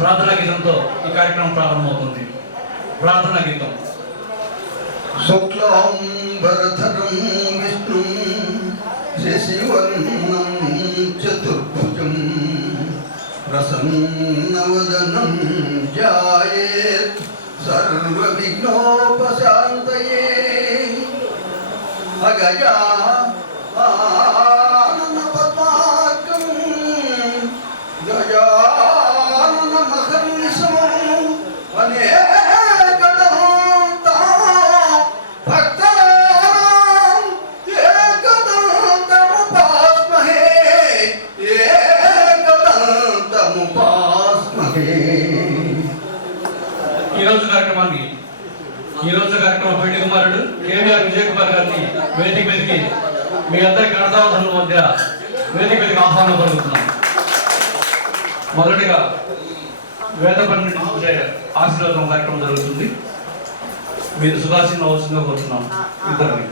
ప్రార్థనా గీతంతో ఈ కార్యక్రమం ప్రారంభమవుతుంది. ప్రార్థనా గీతం. శుక్లాంబరధరం విష్ణుం శశివర్ణం చతుర్భుజం ప్రసన్నవదనం ధ్యాయేత్ సర్వవిఘ్నోపశాంతయే. అగజా ఆననపతాకం గజాననమహర్నిశం ఈ రోజు కార్యక్రమం పెళ్లి కుమారుడు కేవీఆర్ విజయ్ కుమార్ గారిని వేదిక మీదకి మీ అందరి కడతావధుల మధ్య వేదిక మీదకి ఆహ్వానం పలుకుతున్నాం. మొదటిగా వేద పండితులు ఆశీర్వాదం కార్యక్రమం జరుగుతుంది. మీరు సుభాషిని అవసరంగా కోరుతున్నాం ఇద్దరిని.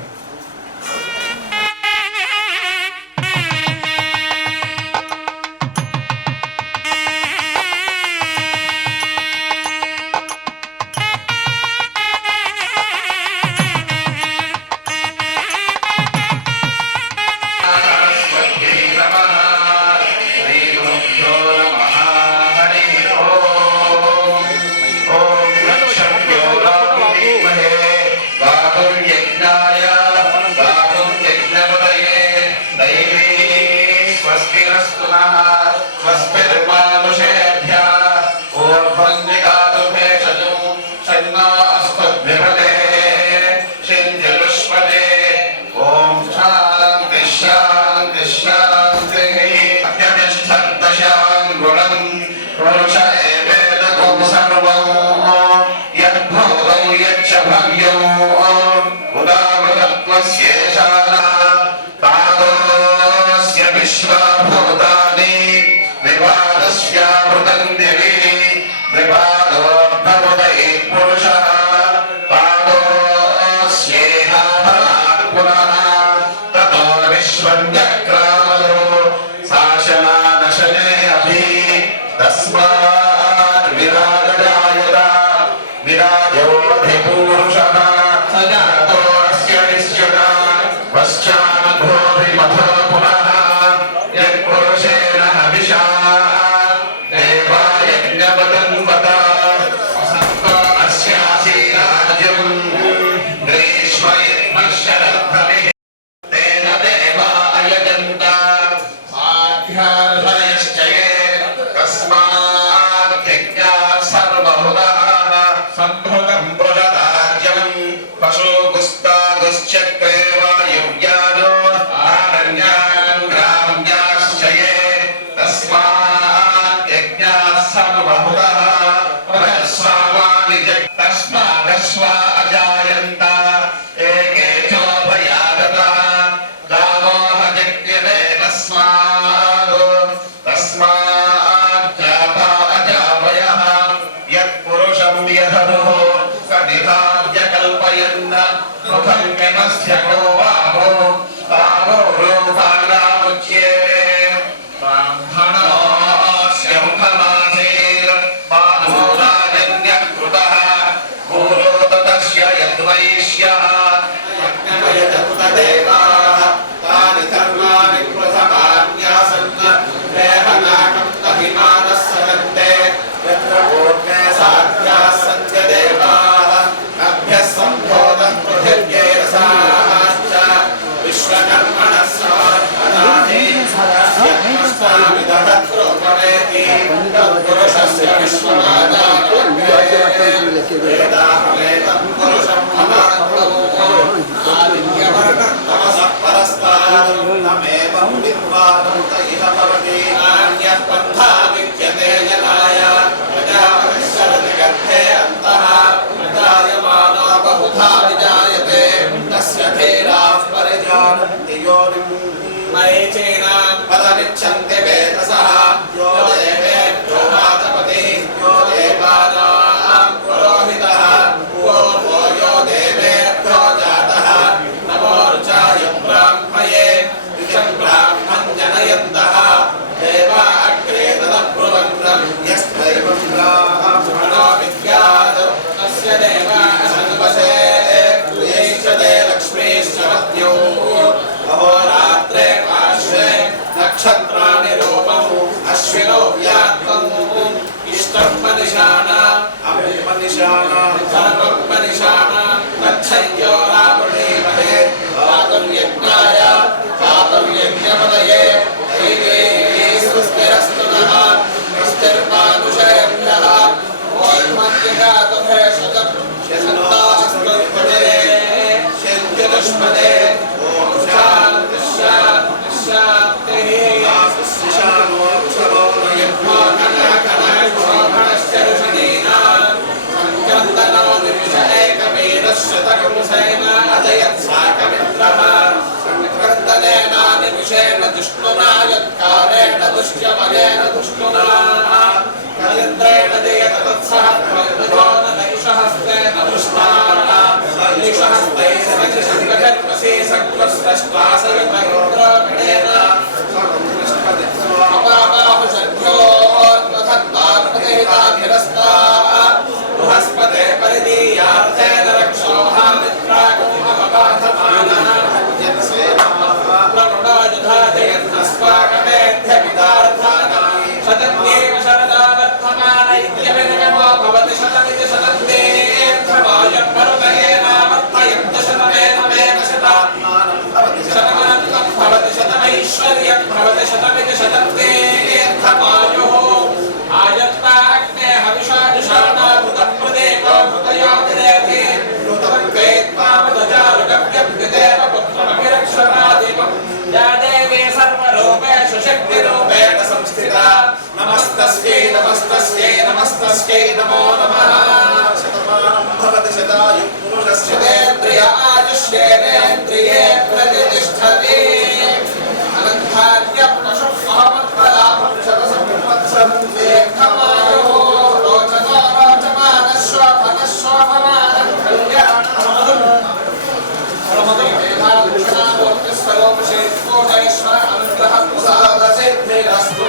पुरोहितः मनिशाना अभिमनिशाना सर्वमनिशाना तच्छयो रावणेमहे गातुं यज्ञाय गातुं यज्ञपदये देवे स्वस्तिरस्तु नः स्वस्तिर्मानुषेभ्यः ओर्मद्यगातु भेषजं यशन्तास्तु पदे शन्तिरुष्पदे ओम शान्ति शान्ति शान्तिः आसुस्सिशानो क्षरो यज्ञो घनघनशोभनश्चरुषणीना सङ्क्रन्दनो निमिष एकवीरश्शतकंसेन अजयत्साकमिन्द्रः सङ्क्रन्दनेन निमिषेण दुष्णुना यत्कारेण दुष्यमनेन दुष्णुना कलिन्द्रेण जयत तत्सहस्रो नैषहस्तेन दुष्टाः नैषहस्तैर्वशङ्कर्मसे सकृष्टश्वासयमैन्द्रगणेन बृहस्पते परिदीयार्थेन रक्षोहामित्रागुमपबाधमानः प्रणुडायुधाजयन्नस्वाकमेध्यपितार्थानां शतन्येव शरदा वर्धमान इत्यभिनयमो भवति शतमिति शतन्तेऽर्थमायं मरुतयेनावर्तयन्त शतमेन शतात्मानं भवति शतमनन्तं भवति शतमैश्वर्यं भवति शतमिति शतन्तेऽर्थमायुः आयत्ता अग्ने हविषा जुषाणा भूतप्रदेको भूतयोतिरेधि भूतवङ्कैत्वामदजारुगव्यभ्युदेव पुत्रमभिरक्षणादिकं या देवी सर्वरूपेषु शक्तिरूपेण संस्थिता नमस्तस्यै नमस्तस्यै नमस्तस्यै नमो नमः शतमानं भवति शतायुः पुरुषस्य शतेन्द्रिय आयुष्येन्द्रिये प्रतिष्ठति अनन्ताद्य पशुः महमत्फलाभं शतसंवत्सरं दीर्घमायुः रोचनो रोचमानः शोभनः शोभमानः कल्याणः मेधालक्षणामूर्तिस्वरूपशेषकोटेश्वर अनुग्रहः प्रसादसिद्धिरस्तु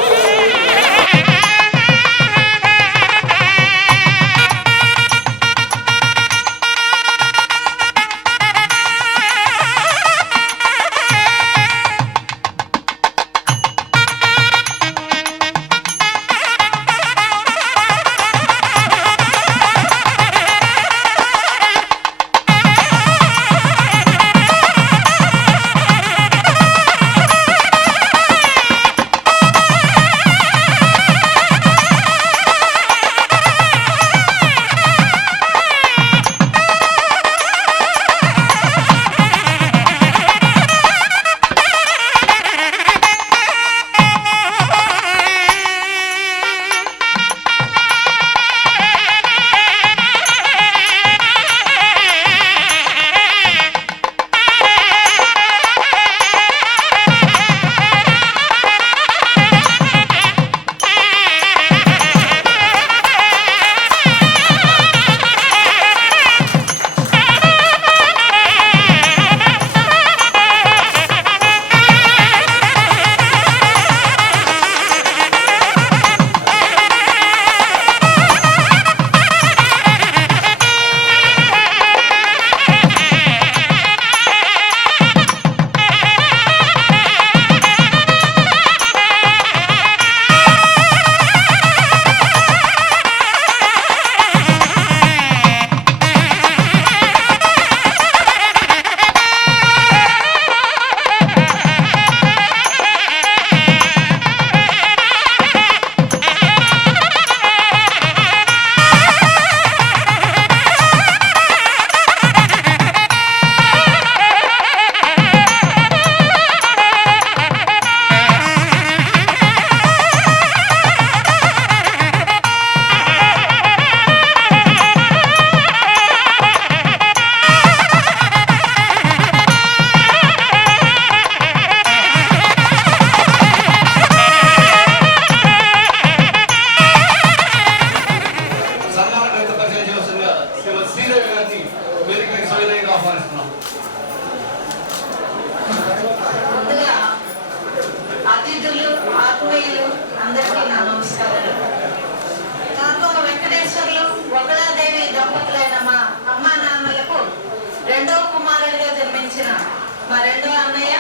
మా రెండో అన్నయ్య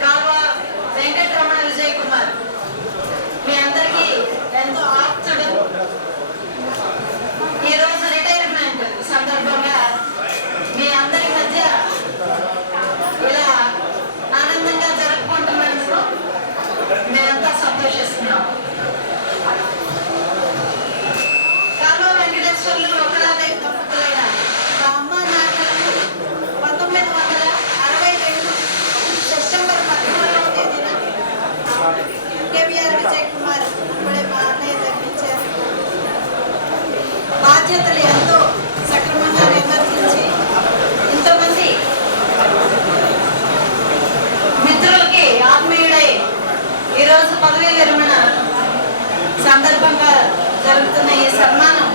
కాల్వ వెంకటరమణ విజయ్ కుమార్ మీ అందరికీ ఎంతో ఆప్తుడు, బాధ్యతలు ఎంతో సక్రమంగా నిర్వర్తించి ఇంతమంది మిత్రులకి ఆత్మీయుడై ఈరోజు పదవీ విరమణ సందర్భంగా జరుగుతున్న ఈ సన్మానం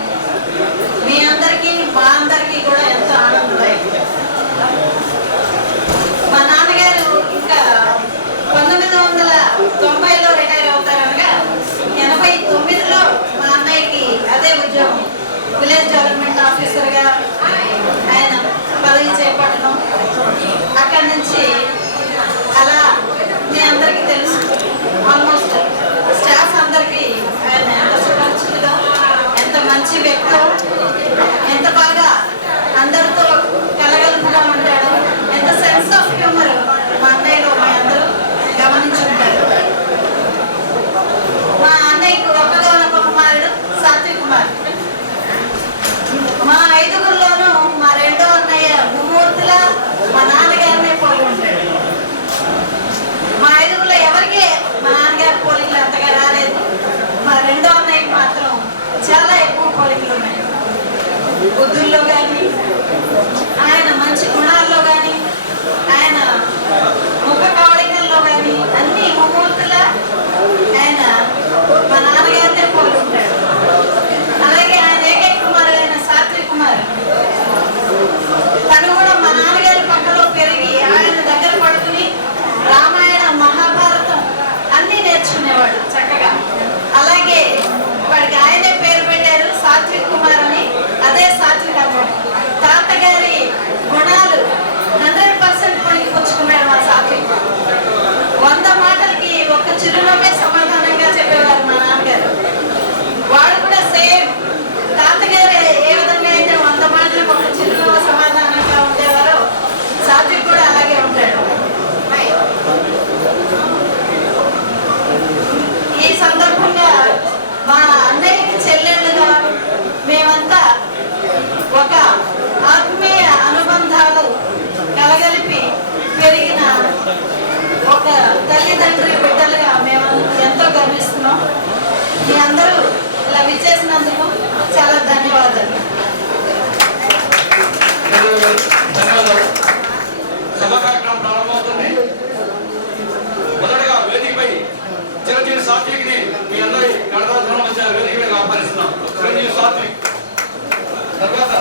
మీ అందరికీ మా అందరికీ కూడా ఎంతో ఆనందదాయకం. మా నాన్నగారు ఇంకా 1990లో రిటైర్ అవుతారనగా 89లో మా అన్నయ్యకి అదే ఉద్యోగం విలేజ్ డెవలప్మెంట్ ఆఫీసర్గా ఆయన పదవి చేపట్టడం, అక్కడి నుంచి అలా మీ అందరికీ తెలుసు ఆల్మోస్ట్ స్టాఫ్ అందరికీ ఆయన ఎంత సుపరిచితుడో, ఎంత మంచి వ్యక్తో, ఎంత బాగా అందరితో కలగలుపుగా ఉంటాడు, ఎంత సెన్స్ ఆఫ్ హ్యూమర్ మా అన్నయ్యలో మీ అందరూ గమనించుంటారు. మా అన్నయ్యకు ఒకగా ఒక కుమారుడు సాత్విక్ కుమార్. మా ఐదుగురిలోనూ మా రెండో అన్నయ్య ముమ్మూర్తుల మా నాన్నగారినే పోలి ఉంటాడు. మా ఐదుగురిలో ఎవరికి మా నాన్నగారి పోలికలు అంతగా రాలేదు. మా రెండో అన్నయ్యకి మాత్రం చాలా ఎక్కువ పోలికలు ఉన్నాయి. బుద్ధుల్లో కానీ, ఆయన మంచి గుణాల్లో కానీ, ఆయన ముఖ కవళికల్లో కానీ అన్ని ముమ్మూర్తుల ఆయన మా నాన్నగారినే పోలి ఉంటాడు. అలాగే ఆయన ఏకైక కుమారుడు అయిన సాత్విక్ కుమార్, తను కూడా మా నాన్నగారి పక్కలో పెరిగి ఆయన దగ్గర పడుకుని రామాయణ మహాభారతం అన్నీ నేర్చుకునేవాడు చక్కగా. అలాగే వాడికి ఆయనే పేరు పెట్టారు సాత్విక్ కుమార్ అని. అదే సాత్విక్ అన్నమాట. తాతగారి గుణాలు 100% పొందుకొచ్చుకున్నాడు మా సాత్విక్. 100 మాటలకి ఒక చిరునవ్వే సమాధానంగా చెప్పేవారు మా నాన్నగారు. వాడు కూడా సేమ్ తాతగారు ఏ విధంగా అయితే 100 మాటలకు ఒక చిరునవ్వు సమాధానంగా ఉండేవారో సాత్విక్ కూడా అలాగే ఉంటాడు. ఈ సందర్భంగా మా అన్నయ్యకి చెల్లెళ్ళుగా మేమంతా ఒక ఆత్మీయ అనుబంధాలు కలగలిపి పెరిగిన ఒక తల్లిదండ్రి బిడ్డలుగా మేము ఎంతో గర్విస్తున్నాం. మీ అందరూ ఇలా విచ్చేసినందుకు చాలా ధన్యవాదాలు. ధన్యవాదాలు. సభా కార్యక్రమం ప్రారంభమవుతుంది. మొదటగా వేదికపై చిరంజీవి సాత్విక్ని మీ అందరి గణరాజ్యం మధ్య వేదిక మీద ఆహ్వానిస్తున్నాం. చిరంజీవి సాత్విక్. తర్వాత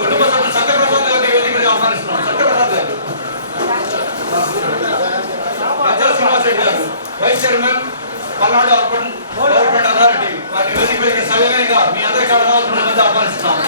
కుటుంబ సభ్యులు సత్యప్రసాద్ గారిని వేదిక మీద ఆహ్వానిస్తున్నాం. సత్యప్రసాద్ గారు. అజయ్ శ్రీనివాస్ రెడ్డి గారు, vice chairman Palnadu urban development authority, వారి వేదిక మీద సవినయంగా మీ అందరి గణరాజ్యం మధ్య ఆహ్వానిస్తున్నాం.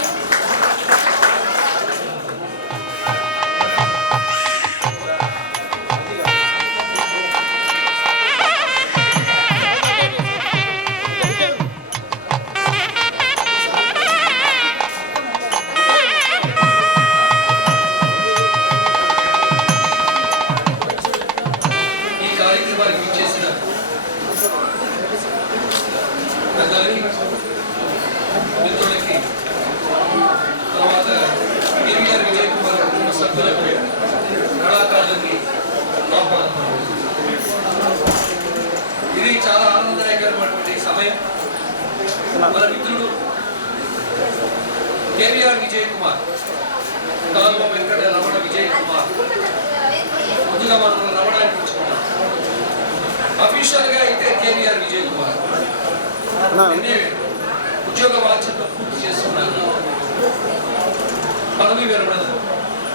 మిత్రులకి, తర్వాత కేవీఆర్ విజయ్ కుమార్ కుటుంబ సభ్యులకు, కళాకారులకి ఇది చాలా ఆనందదాయకమైనటువంటి సమయం. మన మిత్రుడు కేవీఆర్ విజయ్ కుమార్, కాలువ వెంకట రమణ విజయ్ కుమార్, ముందుగా మనం రమణానికి వచ్చుకున్నాం. అఫీషియల్ గా అయితే కేవీఆర్ విజయ్ కుమార్ ఉద్యోగ బాధ్యత పూర్తి చేస్తున్నారు, పదవి విరమణ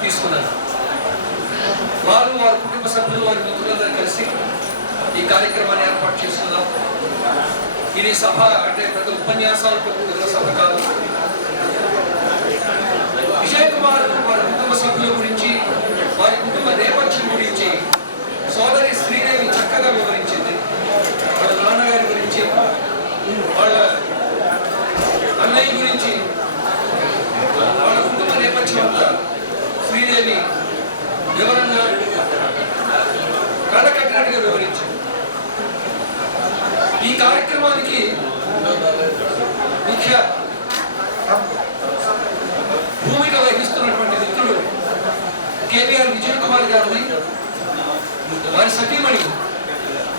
తీసుకున్నారు. వారు వారి కుటుంబ సభ్యులు వారి మిత్రులందరూ కలిసి ఈ కార్యక్రమాన్ని ఏర్పాటు చేస్తున్నాం. ఇది సభ అంటే పెద్ద ఉపన్యాసాలకు కూడిన సభ కాదు. విజయ్ కుమార్ వారి కుటుంబ సభ్యుల గురించి, వారి కుటుంబ నేపథ్యం గురించి సోదరి శ్రీదేవి చక్కగా వివరించింది. వాళ్ళ నాన్నగారి గురించి, వాళ్ళ అన్నయ్య గురించి, వాళ్ళ కుటుంబ నేపథ్యం అంతా శ్రీదేవి వివరంగా కళ్ళకట్టినట్టుగా వివరించింది. ఈ కార్యక్రమానికి ముఖ్య భూమిక వహిస్తున్నటువంటి మిత్రుడు కేవీఆర్ విజయ్ కుమార్ గారిని, వారి సతీమణి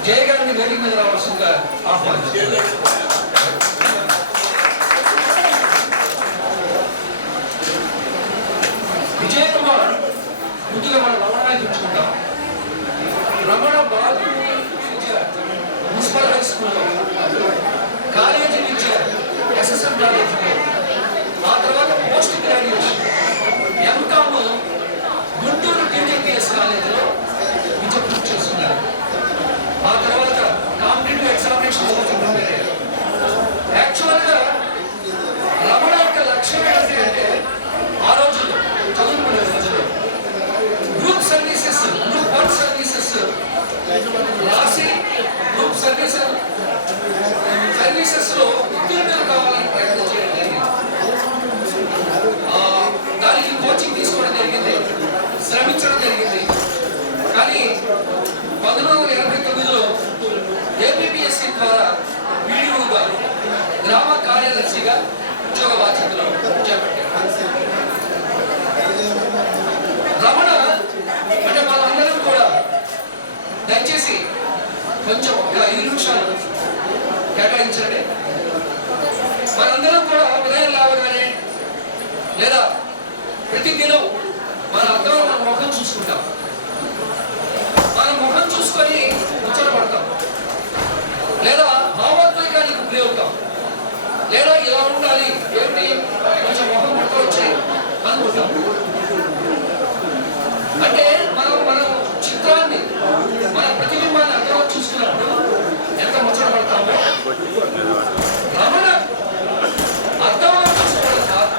జయ గారిని వేదిక మీద రావాల్సిందిగా ఆహ్వానించారు. కాలేజీలో, ఆ తర్వాత post graduation MCom Guntur TGPS కాలేజీలో విద్య పూర్తి చేస్తున్నారు. ఆ తర్వాత కాంపిటేటివ్ ఎగ్జామినేషన్ యాక్చువల్గా రమణ యొక్క లక్ష్యం ఏంటి అంటే ఆ రోజుల్లో చదువుకునే రోజుల్లో గ్రూప్ సర్వీసెస్, గ్రూప్ 1 సర్వీసెస్ రాసి గ్రూప్ సర్వీసెస్లో ఉత్తీర్ణులు కావాలని ప్రయత్నం చేయడం జరిగింది. దానికి కోచింగ్ తీసుకోవడం జరిగింది, శ్రమించడం జరిగింది. కానీ 1989లో ఏపీపీఎస్సీ ద్వారా వీడియోగా గ్రామ కార్యదర్శిగా ఉద్యోగ బాధ్యతలు చేపట్టారు. రమణ అంటే మనందరం కూడా దయచేసి కొంచెం ఒక 5 నిమిషాలు కేటాయించండి. మనందరం కూడా ఉదయం లేవగానే లేదా ప్రతి దినం మన అందరం మన ముఖం చూసుకుంటాం. మన ముఖం చూసుకొని ముచ్చటపడతాం, లేదా భావోద్వేగానికి గురి అవుతాం, లేదా ఇలా ఉండాలి ఏంటి కొంచెం ముఖం పట్టుకొచ్చి అనుకుంటాం. అంటే మనం చిత్రాన్ని, మన ప్రతిబింబాన్ని అందరం చూసుకున్నప్పుడు ఎంత ముచ్చటపడతామో రమణ అర్థంలో చూసుకోవడం కాదు,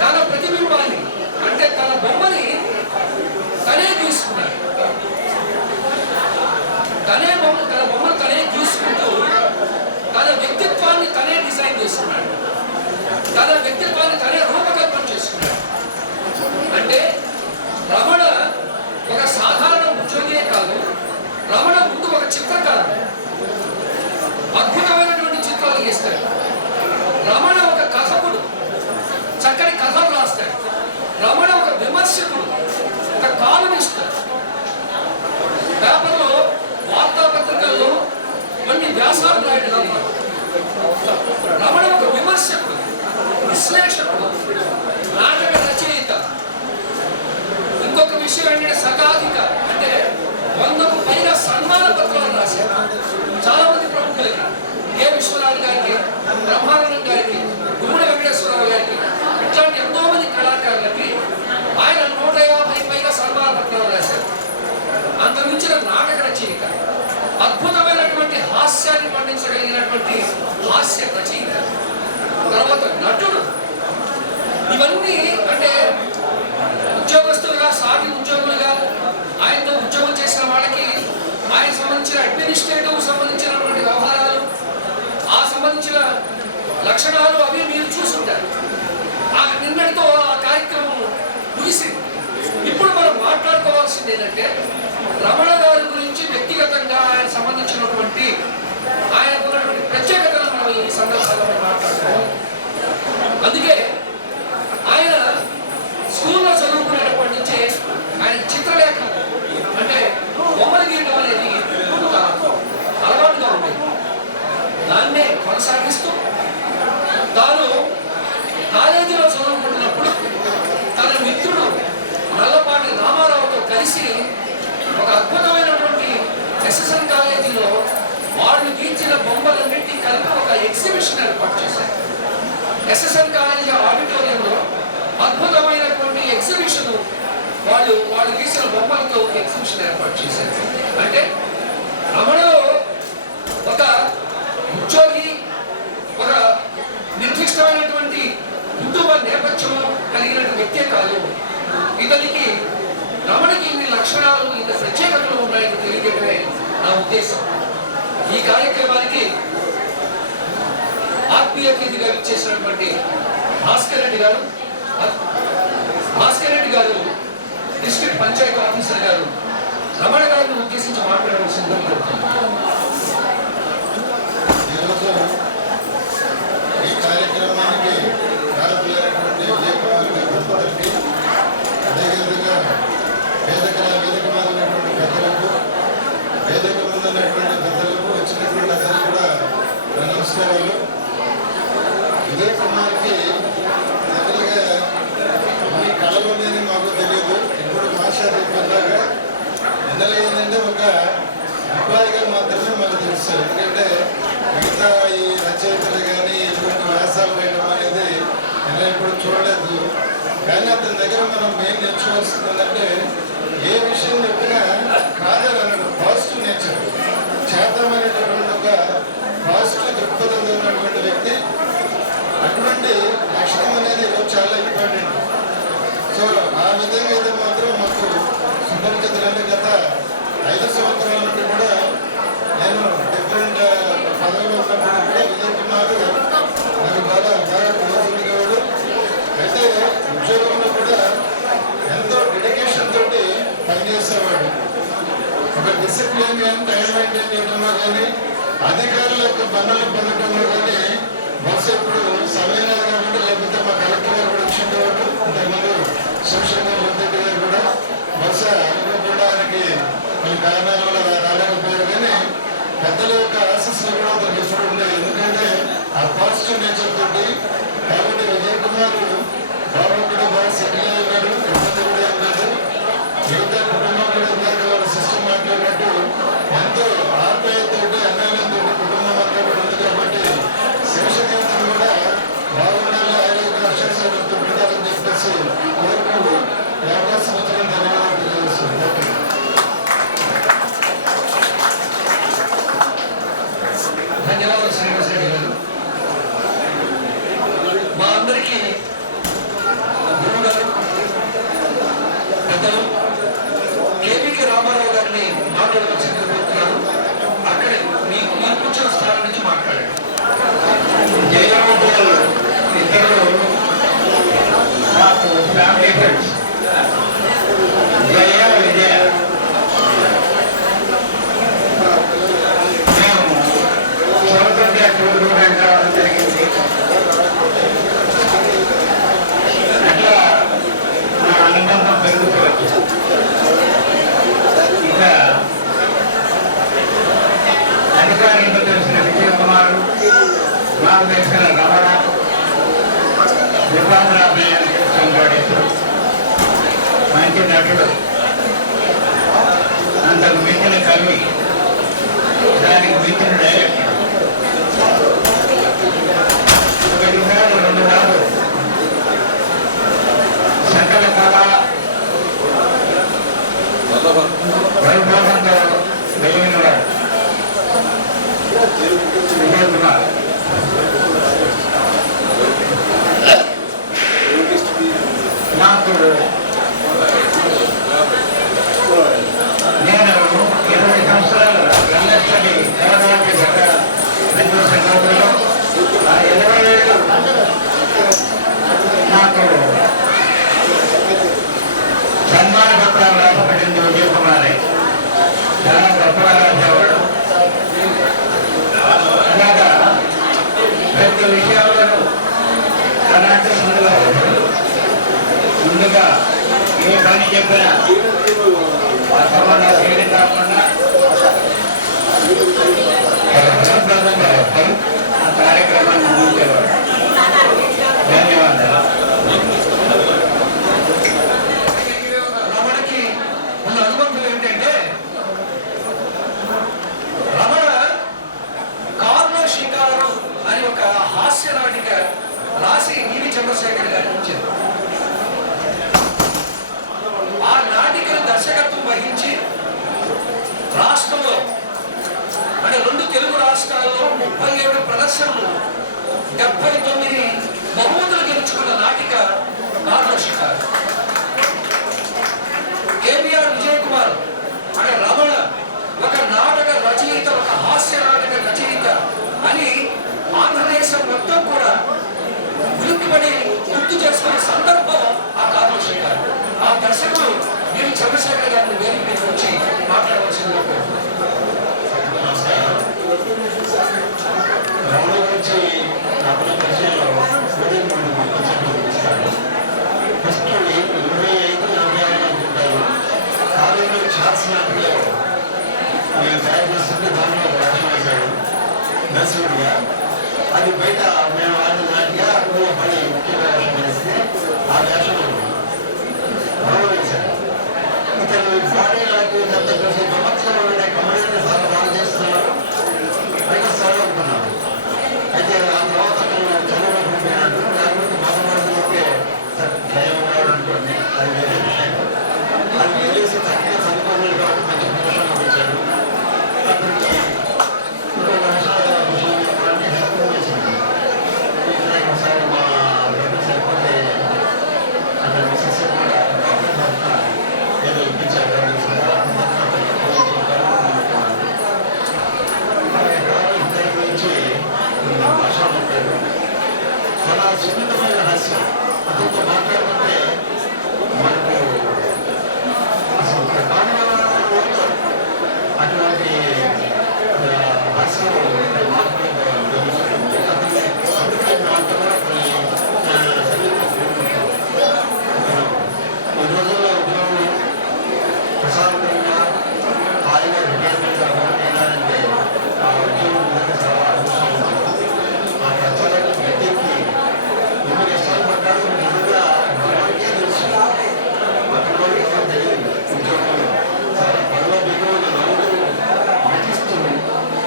తన ప్రతిబింబాన్ని అంటే తన బొమ్మని తనే తీసుకున్నాడు. తన బొమ్మను తనే తీసుకుంటూ తన వ్యక్తిత్వాన్ని తనే డిజైన్ చేసుకున్నాడు, తన వ్యక్తిత్వాన్ని తనే రూపకల్పన చేసుకున్నాడు. అంటే రమణ ఒక సాధారణ ఉద్యోగియే కాదు, రమణ ముందు ఒక చిత్రకారుడు, అద్భుతమైనటువంటి చిత్రాలు గీస్తాడు. రమణ ఒక కథకుడు, చక్కటి కథలు రాస్తాడు. రమణ ఒక విమర్శకుడు, ఒక కాలమిస్ట్, పేపర్లో వార్తాపత్రికల్లో కొన్ని వ్యాసాలు రాయడం. రమణ ఒక విమర్శకుడు, విశ్లేషకుడు, నాటక రచయిత. ఇంకొక విషయం ఏంటంటే శతాధిక అంటే 100కు పైగా సన్మాన పత్రాలు రాశారు చాలా మంది ప్రముఖులకి. కె విశ్వనాథ్ గారికి, బ్రహ్మానందం గారికి, గుమ్మడి వెంకటేశ్వరరావు గారికి, ఇట్లాంటి ఎంతో మంది కళాకారులకి ఆయన 150 పైగా సన్మాన పత్రాలు రాశారు. అంతమించిన నాటక రచయిత, అద్భుతమైనటువంటి హాస్యాన్ని పండించగలిగినటువంటి హాస్య రచయిత, తర్వాత నటుడు. ఇవన్నీ అంటే ఉద్యోగస్తులుగా, సాటి ఉద్యోగులుగా ఆయనతో ఉద్యోగం చేసిన వాళ్ళకి ఆయన సంబంధించిన అడ్మినిస్ట్రేటివ్ సంబంధించినటువంటి వ్యవహారాలు, ఆ సంబంధించిన లక్షణాలు అవి మీరు చూసుంటారు. ఆ నిన్నటితో ఆ కార్యక్రమం ముగిసింది. ఇప్పుడు మనం మాట్లాడుకోవాల్సింది ఏంటంటే రమణ గారి గురించి వ్యక్తిగతంగా ఆయన సంబంధించినటువంటి ఆయనకున్నటువంటి ప్రత్యేకతను మనం ఈ సందర్భంలో మాట్లాడుకోవాలి. అందుకే ఆయన స్కూల్లో చదువుకునేటప్పటి నుంచి ఆయన చిత్రలేఖనం అంటే బొమ్మలు గీయడం అనేది ఒక అలవాటుగా ఉండేది. దాన్నే కొనసాగిస్తూ తాను కాలేజీలో చదువుకుంటున్నప్పుడు తన మిత్రుడు నల్లపాటి రామారావుతో కలిసి ఒక అద్భుతమైనటువంటి ఎస్ఎస్ఎన్ కాలేజీలో వాళ్ళు గీర్చిన బొమ్మలన్నింటినీ కలిపి ఒక ఎగ్జిబిషన్ ఏర్పాటు చేశారు. ఎస్ఎస్ఎన్ కాలేజీ ఆడిటోరియంలో అద్భుతమైనటువంటి ఎగ్జిబిషన్ వాళ్ళు గీసిన బొమ్మలతో ఎగ్జిబిషన్ ఏర్పాటు చేశారు. అంటే రమణలో ఒక ఉద్యోగి, ఒక నిర్దిష్టమైనటువంటి కుటుంబ నేపథ్యం కలిగిన వ్యక్తే కాదు, ఇతనికి రమణకి ఇన్ని లక్షణాలు, ఇన్ని ప్రత్యేకతలు ఉన్నాయని తెలియజేయడమే నా ఉద్దేశం. ఈ కార్యక్రమానికి ఆత్మీయ అతిథిగా ఇచ్చేసినటువంటి భాస్కర్ రెడ్డి గారు డిస్ట్రిక్ట్ పంచాయతీ ఆఫీసర్ గారు రమణ గారిని ఉద్దేశించి మాట్లాడవలసిందిగా కోరుతున్నాను. ఈ కార్యక్రమానికి అదేవిధంగా వేదిక మారినటువంటి పెద్దలకు, వేదిక ముందున్నటువంటి పెద్దలకు, వచ్చినటువంటి అందరికీ కూడా నమస్కారాలు. విజయ్ కుమార్కి దగ్గరగా మీ కళలు నేను మాకు తెలియదు. ఇప్పుడు మాస్టర్ చెప్పేలాగా ఎందులో ఏంటంటే ఒక ఎంప్లాయీగా మాత్రమే మనకు తెలుస్తుంది. ఎందుకంటే మిగతా ఈ రచయితలు కానీ ఇటువంటి వ్యాసాలు వేయడం అనేది నేను ఎప్పుడు చూడలేదు. కానీ అతని దగ్గర మనం మెయిన్ నేర్చుకోవాల్సింది ఏంటంటే ఏ విషయం చెప్పినా కాదని అన్నాడు. పాజిటివ్ నేచర్, చేతమైనటువంటి ఒక పాజిటివ్ దృక్పథంలో ఉన్నటువంటి వ్యక్తి. అటువంటి లక్షణం అనేది చాలా ఇంపార్టెంట్. సో ఆ విధంగా అయితే మాత్రం మాకు సుపరిచితులైన గత 5 సంవత్సరాల నుండి కూడా నేను డిఫరెంట్ పదవులు ఉన్నప్పుడు కూడా విజయ్ కుమార్ నాకు బాగా క్లోజ్ ఉండేవాడు. అయితే ఉద్యోగంలో కూడా ఎంతో డెడికేషన్ తోటి పనిచేసేవాడు. ఒక డిసిప్లిన్ కానీ టైం మెయింటైన్ చేయడంలో కానీ అధికారుల యొక్క బంధువులు పొందడంలో కానీ బహుశా ఇప్పుడు సమయం లేదు కాబట్టి లేకపోతే మా కలెక్టర్ గారు కూడా వచ్చి ఉండేవాడు. ఇంతకుముందు సోషల్ రెడ్డి గారు కూడా బహుశా అనుకోకుండా ఆయనకి కొన్ని కారణాల వల్ల రాలేకపోయారు. కానీ పెద్దల యొక్క ఆశీస్సులు కూడా అతనికి ఎప్పుడు ఉండేవి. ఎందుకంటే ఆ పాజిటివ్ నేచర్ తోటి. కాబట్టి విజయ్ కుమార్ బాబు కూడా బాగా సెటిల్ అయ్యారు. ఇబ్బంది కూడా ఏం లేదు. మిగతా కుటుంబం కూడా ఇందాక వాళ్ళ సిస్టమ్ మాట్లాడినట్టు ఎంతో ఆప్యాయతోటి అన్యాయంతో కుటుంబం అంతా కూడా ఉంది. కాబట్టి శిక్ష జీవితం కూడా బాగుండాలి, ఆరోగ్య అక్షరాలతో ఉండాలని చెప్పేసి కోరుకుంటూ ఈ అవకాశం వచ్చిన ధన్యవాదాలు తెలియజేస్తుంది. ధన్యవాదాలు శ్రీనివాస్ రెడ్డి గారు. మా అందరికీ గురువు గారు పెద్దలు కేవీకే రామారావు గారిని మాట్లాడవలసింది కోరుతున్నాను. అక్కడే మీ కూర్చున్న స్థానం నుంచి మాట్లాడండి. ఇద్దరు నాకు ఫ్యామిలీ ఫ్రెండ్స్ జయ విజయ. మేము స్వతంత్ర టూర్నమెంట్ రావడం జరిగింది. అట్లా నా అనుబంధం పెరుగుతుంది. ఇంకా అధికారులకు తెలిసిన విజయ్ కుమార్, నాకు తెలిసిన రమణ, విభాగరామయ్యాన్ని సంపాదించు మంచి నటుడు, అంతకు మించిన కవి, దానికి మించిన డైరెక్టర్. 1 సార్లు 2 సార్లు సకల కళ వైభవంతో వెలిగిన వాడు విజయ్ కుమార్. నాకు నేను 20 సంవత్సరాలు రంగస్థలి దేవరాజు గత 2 సంవత్సరాలు, ఆ 20 ఏళ్ళు నాకు సన్మాన పత్రాలు రాసపడింది విజయ్ కుమారే. చాలా గొప్పగా రాసేవాడు. అలాగా ప్రతి విషయాలను అలాంటి ముందుగా ఏ పని చెప్పినా అసమాన చేయడం కాకుండా ఆ కార్యక్రమాన్ని ముగించేవాడు. ధన్యవాదాలు. రమణకి ఉన్న అనుబంధం ఏంటంటే రమణ కార్లో షికారు అని ఒక హాస్య నాటిక రాసి ఈవి చంద్రశేఖర్ గారికి ఇచ్చారు. ఆ నాటికను దర్శకత్వం వహించి రాష్ట్రంలో అంటే 2 తెలుగు రాష్ట్రాల్లో 37 ప్రదర్శనలు 79 బహుమతులు గెలుచుకున్న నాటిక కార్లో షికారు. కేవీఆర్ విజయ్ కుమార్ అంటే రమణ ఒక నాటక రచయిత, ఒక హాస్య నాటక రచయిత అని ఆంధ్రదేశం మొత్తం కూడా ఉలిక్కిపడి గుర్తు చేసుకునే సందర్భం ఆ కార్లో షికారు. ఆ దర్శకుడు నేను చంద్రశేఖర్ గారిని వేదిక మీద వచ్చి మాట్లాడవలసింది. రమణ గురించి అప్పుడు పరిచయంలో ఫస్ట్ 25-46 అనుకుంటారు. కాలేజీలో ఛాన్స్ నాటిలో నేను తయారు చేస్తుంటే దాంట్లో వేషం వేశాడు దర్శకుడిగా. అది బయట మేము ఆడిన నాటిగా అక్కడ పని ముఖ్యంగా వేషం వేస్తే ఆ వేషం వేశాడు. ఇతను 40 నాకు 70 సంవత్సరాలు ఉండే కమలేశ్వర సున్నితమైన హాస్యం. అతనితో మాట్లాడుతుంటే మనకు అసలు అటువంటి హాస్యం అందుకే దాంతో కూడా ఈ రోజుల్లో ఉద్యోగం ప్రశాంతంగా హాయిగా రిటైర్మెంట్ అవ్వాలంటే ఆ ఉద్యోగం చాలా అవసరం. ఆ ప్రచారాన్ని గట్టికి ఎన్ని కష్టాలు పడ్డాడు నిజంగా భగవానికే తెలుసు. అక్కడ తెలియదు ఉద్యోగంలో చాలా పనుల దిగువన నవ్వుతూ నటిస్తూ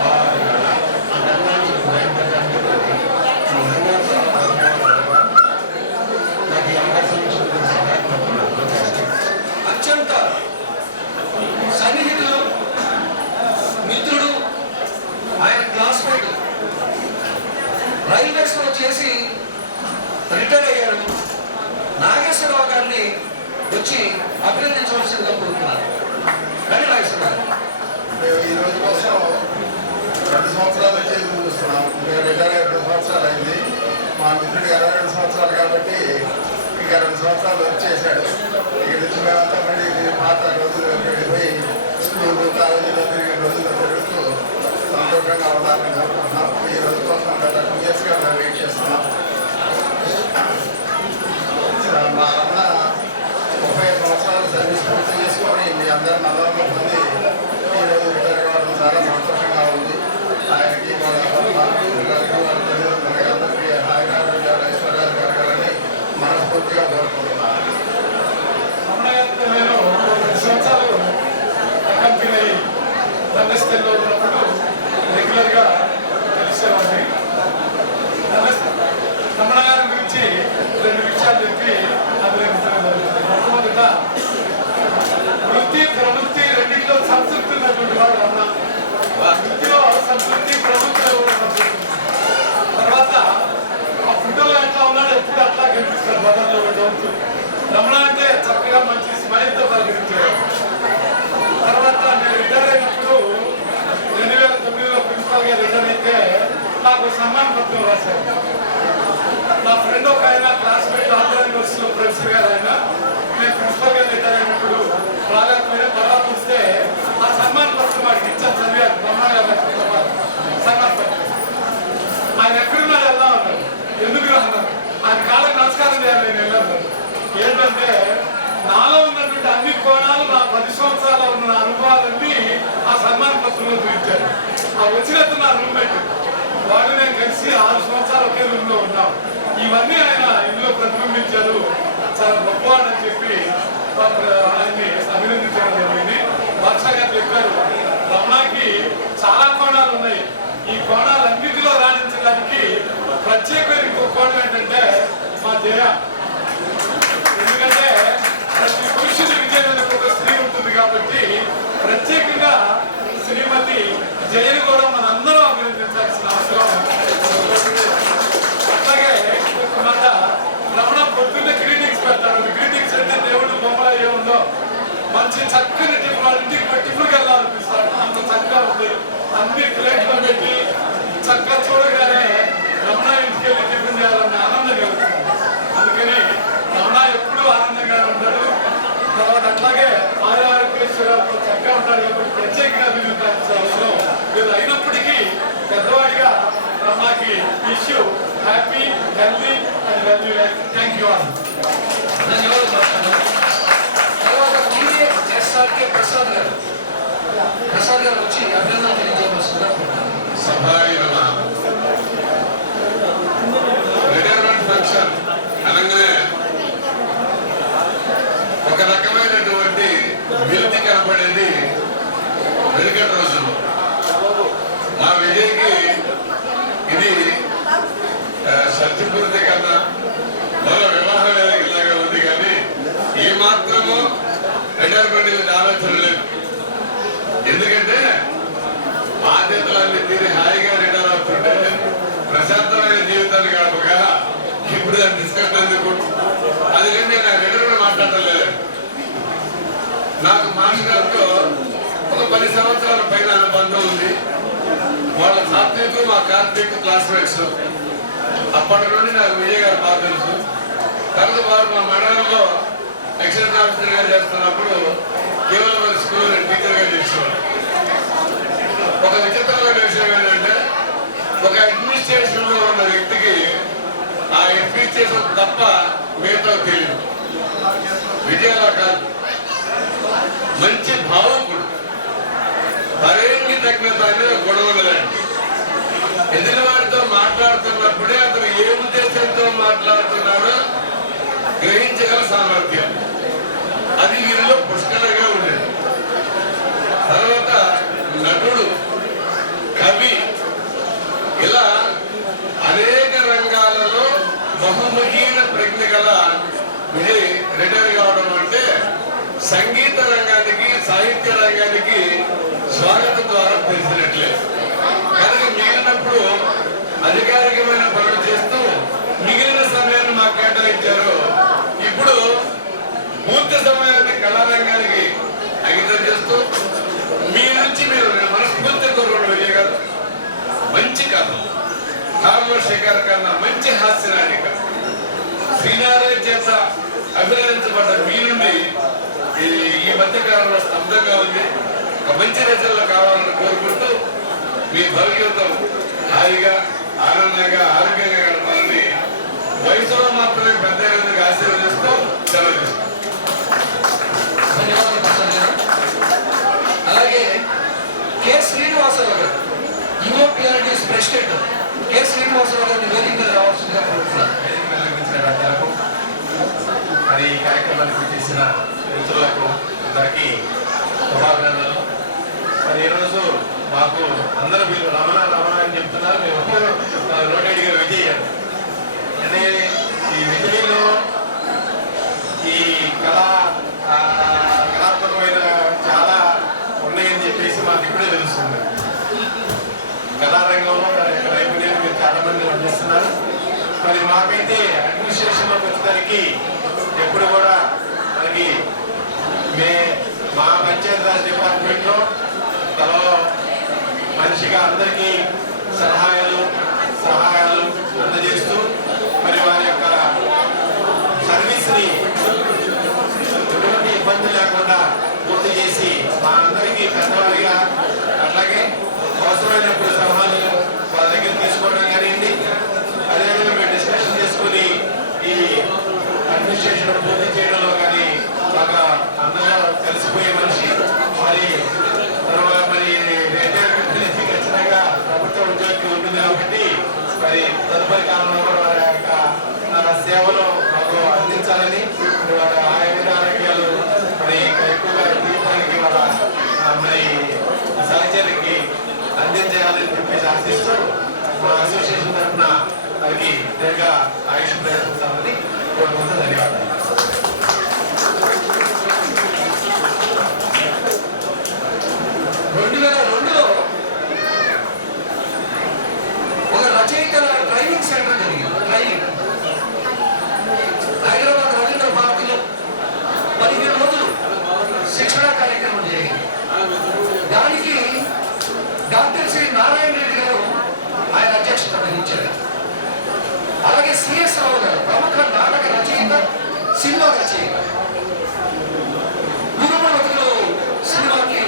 ఆ నిర్ణయానికి భయపడ్డానికి నిజంగా నాకు ఈ అవకాశం ఇచ్చినందుకు సహాయపడుతున్నాను. అత్యంత సన్నిహితులు, మిత్రుడు, ఆయన క్లాస్మేట్, రైల్వేస్ లో చేసి రిటైర్ అయ్యారు. నాగేశ్వరరావు గారిని వచ్చి అభినందించవలసిందిగా కోరుతున్నారు. కానీ నాగేశ్వరరావు మేము ఈ రోజు కోసం 2 సంవత్సరాలు వచ్చి చూస్తున్నాం. మేము రిటైర్ అయ్యి 2 సంవత్సరాలు అయింది. మా మిత్రుడు 22 సంవత్సరాలు కాబట్టి ఇంకా 2 సంవత్సరాలు వచ్చేసాడు. ఇక్కడ నుంచి మేమంతా మళ్ళీ పాత రోజులు వెళ్ళిపోయి స్కూల్ కాలేజీలో తిరిగిన రోజుల్లో తిరుగుతూ సంతోషంగా ఉండాలని కోరుకుంటున్నాం. ఈ రోజు కోసం గత 2 ఇయర్స్గా మేము వెయిట్ చేస్తున్నాం. మా రమణ 35 సంవత్సరాలు సర్వీస్ పూర్తి చేసుకొని మీ అందరి నమ్మకంలో పొంది ఈరోజు రిటైర్ కావడం చాలా సంతోషంగా ఉంది. ఆయనకి అందరికీ హాయిగా ఐశ్వర్యాలు కలగాలని మనస్ఫూర్తిగా కోరుకుంటున్నాను. నేను 2 సంవత్సరాలు కంపెనీ రంగస్థల్లో ఉన్నప్పుడు రెగ్యులర్గా కలిసేవాడిని. రమణ గారి గురించి 2 విషయాలు చెప్పి అభినందించడం జరుగుతుంది. మొట్టమొదట వృత్తి ప్రవృత్తి రెండింటిలో సంతృప్తి ఉన్నటువంటి వాడు రమణ. వృత్తిలో సంతృప్తి, ప్రవృత్తిలో కూడా సంతృప్తి. తర్వాత ఆ ఫోటోలో ఎట్లా ఉన్నాడు ఎప్పుడు అట్లా కనిపిస్తాడు బదల్లో డౌట్. రమణ అంటే చక్కగా మంచి స్మైల్తో పలకరించాడు. తర్వాత నేను రిటైర్ అయినప్పుడు 2009లో ప్రిన్సిపల్గా రిటైర్ అయితే నాకు సన్మాన పత్రం రాశారు. నా ఫ్రెండ్ ఒక ఆయన క్లాస్మేట్ ఆంధ్ర యూనివర్సిటీలో ప్రొఫెసర్ గారు ఆయన. నేను ప్రిన్సిపల్గా రిటైర్ అయినప్పుడు రాలేకపోయినా తర్వాత వస్తే ఆ సన్మాన పత్రం వాడికి ఇచ్చాను. చదివాను రమణ గారు సన్మాన పత్రం. ఆయన ఎక్కడున్నారు వెళ్దాం అన్నారు. ఎందుకు అన్నారు. ఆయన కాళ్ళకి నమస్కారం చేయాలి. నేను వెళ్ళాను. ఏంటంటే నాలో ఉన్నటువంటి అన్ని కోణాలు నా 10 సంవత్సరాలు ఉన్న అనుభవాలన్నీ ఆ సన్మాన పత్రంలో చూపించారు. ఆ వచ్చినట్టు నా రూమ్మేట్ వాడు నేను కలిసి 6 సంవత్సరాలు ఒకే రూమ్లో ఉన్నాం. ఇవన్నీ ఆయన ఇందులో ప్రతిబింబించారు. చాలా గొప్పవాడని చెప్పి ఆయన్ని అభినందించడం జరిగింది. వర్ష గారు చెప్పారు రమణకి చాలా కోణాలు ఉన్నాయి. ఈ కోణాలన్నిటిలో రాణించడానికి ప్రత్యేకమైన ఇంకో కోణం ఏంటంటే మా జయ. ఎందుకంటే ప్రతి పురుషుడి విజయమైన ఒక స్త్రీ ఉంటుంది కాబట్టి ప్రత్యేకంగా శ్రీమతి జయని కూడా మనందరం అభినందించాల్సిన అవసరం. అట్లాగే ఒక మాట రమణ పొద్దున్నే గ్రీటింగ్స్ పెడతారు. గ్రీటింగ్స్ అంటే దేవుడు బొమ్మలు ఏముందో మంచి చక్కని టిఫిన్ వాళ్ళ ఇంటికి టిఫిన్కి వెళ్ళాలనిపిస్తాడు. అంత చక్కగా ఉంది. అన్ని ప్లేట్లో పెట్టి చక్కగా చూడగానే రమణ ఇంటికి వెళ్ళి టిఫిన్ చేయాలనే ఆనందం కలుగుతుంది. అందుకని రమణ ఎప్పుడూ ఆనందంగా ఉంటాడు. తర్వాత అట్లాగే ఆరోగ్యేశ్వరాలతో చక్కగా ఉంటాడు కాబట్టి ప్రత్యేకంగా అభినందించాల్సిన అవసరం లేదు. అయినప్పటికీ పెద్దవాడిగా రమణకి wish you happy, healthy and wealthy life. Thank you all. ధన్యవాదాలు. తర్వాత ఎస్ఆర్కే ప్రసాద్ గారు వచ్చి అభినందన తెలియజేయవలసిందిగా రిటైర్మెంట్ ఫంక్షన్ అనగానే ఒక రకమైనటువంటి వెలితి కనపడేది వెనుకటి రోజుల్లో. మా విజయ్కి ఇది సత్యపూర్తి కన్నా మరో వివాహం ఇలాగా ఉంది. కానీ ఏ మాత్రము రిటైర్మెంట్ ఆలోచన లేదు. ఎందుకంటే బాధ్యతలన్నీ తీరి హాయిగా రిటైర్ అవుతుంటే ప్రశాంతమైన జీవితాన్ని గడపగా ఇప్పుడు దాన్ని డిస్కస్ ఎందుకు. అందుకని నేను రిటైర్మెంట్ మాట్లాడటం లేదు. నాకు మాస్టర్ గారితో ఒక 10 సంవత్సరాల పైన అనుబంధం ఉంది. వాళ్ళ సాత్వికు మా కార్తీక్ క్లాస్మేట్స్. అప్పటి నుండి నాకు విజయ్ గారు బాగా తెలుసు. తర్వాత వారు మా మండలంలో ఎక్సైజ్ ఆఫీసర్గా చేస్తున్నప్పుడు కేవలం వారి స్కూల్లో టీచర్గా చేసేవారు. ఒక విచిత్రమైన విషయం ఏంటంటే ఒక అడ్మినిస్ట్రేషన్లో ఉన్న వ్యక్తికి ఆ అడ్మినిస్ట్రేషన్ తప్ప మిగతా తెలియదు. విజయాల కాదు, మంచి భావకుడు, పరేంగి తగ్గిన అనేది గొడవలేదండి. ఎదుటి వారితో మాట్లాడుతున్నప్పుడే అతను ఏ ఉద్దేశంతో మాట్లాడుతున్నాడో గ్రహించగల సామర్థ్యం అది వీరిలో పుష్కలంగా ఉండేది. తర్వాత నటుడు, కవి, ఇలా అనేక రంగాలలో బహుముఖీన ప్రజ్ఞ గల విజయ్ రిటైర్ కావడం అంటే సంగీత రంగానికి, సాహిత్య రంగానికి స్వాగత ద్వారా తెలిసినట్లే. కనుక మిగిలినప్పుడు అధికారికమైన పనులు చేస్తూ మిగిలిన సమయాన్ని మాకు కేటాయించారు. ఇప్పుడు పూర్తి సమయాన్ని కళారంగానికి అంకితం చేస్తూ మీ నుంచి మీరు మనస్ఫూర్తి కోరుకున్న విజయ్ గారు మంచి కథ, కావ్య శేఖర్ కన్నా మంచి హాస్యనాటిక, శ్రీనారాయణ చేత అభినందించబడ్డ మీ నుండి ఈ మధ్య కాలంలో స్తబ్దంగా ఉంది. ఒక మంచి రచనలు కావాలని కోరుకుంటూ మీ భవిష్యత్తులో హాయిగా, ఆనందంగా, ఆరోగ్యంగా గడపాలని వయసులో మాత్రమే పెద్ద ఆశీర్వదిస్తూ సెలవు తీసుకుంటాం. ధన్యవాదాలు ప్రసాద్ గారు. అలాగే కె శ్రీనివాసరావు గారు, యూరోపియానిటీస్ ప్రెసిడెంట్ కె శ్రీనివాసరావు గారిని వేదిక మీద రావాల్సిందిగా కోరుతున్నాను. మరి ఈ కార్యక్రమానికి చేసిన మిత్రులకు అందరికీ శుభాభినందనలు. మరి ఈరోజు మాకు అందరూ మీరు రమణ రమణ అని చెప్తున్నారు. మేము నోటెడ్గా విజయ్ అంటే ఈ విజయ్లో ఈ కళాత్మకమైన చాలా ఉన్నాయని చెప్పేసి మాకు ఇప్పుడే తెలుస్తుంది. కళారంగంలో నైపుణ్యాన్ని మీరు చాలా మంది అందిస్తున్నారు. మరి మాకైతే అడ్మినిస్ట్రేషన్లోకి వచ్చేసరికి ఎప్పుడు కూడా మనకి మా పంచాయతీరాజ్ డిపార్ట్మెంట్లో తలో మనిషిగా అందరికీ సహాయాలు అందజేస్తూ మరి వారి యొక్క సర్వీస్ని ఎటువంటి ఇబ్బంది లేకుండా పూర్తి చేసి మా అందరికీ పెద్దవారిగా, అట్లాగే అవసరమైనప్పుడు సలహాలు వాళ్ళ దగ్గర తీసుకోవడం కానివ్వండి, అదేవిధంగా మేము డిస్కషన్ చేసుకుని ఈ అడ్మినిస్ట్రేషన్ పూర్తి చేయడంలో కానీ బాగా అందరూ కలిసిపోయే మనిషి. మరి తర్వాత మరి రిటైర్మెంట్ ఖచ్చితంగా ప్రభుత్వ ఉద్యోగి ఉంటుంది కాబట్టి మరి తదుపరి కాలంలో కూడా వారి యొక్క సేవలు మాకు అందించాలని, వారి ఆరోగ్యాలు మరి ఎక్కువగా తీయడానికి వాళ్ళ మరి సహచర్యకి అందించాలని చెప్పేసి ఆశిస్తూ మా అసోసియేషన్ తరఫున వారికి దీర్ఘ ఆయుష్ ప్రయత్నిస్తామని కోరుకుంటూ ధన్యవాదాలు. ఒక రచయితల ట్రైనింగ్ సెంటర్ జరిగింది. ట్రైనింగ్ హైదరాబాద్ రవీంద్ర భారతిలో 15 రోజులు శిక్షణ కార్యక్రమం జరిగింది. దానికి డాక్టర్ శ్రీ నారాయణ రెడ్డి గారు ఆయన అధ్యక్షత వహించారు. అలాగే సిఎస్ రావు గారు ప్రముఖ నాటక రచయిత, సినిమా రచయిత, గురుమతులు సినిమాకి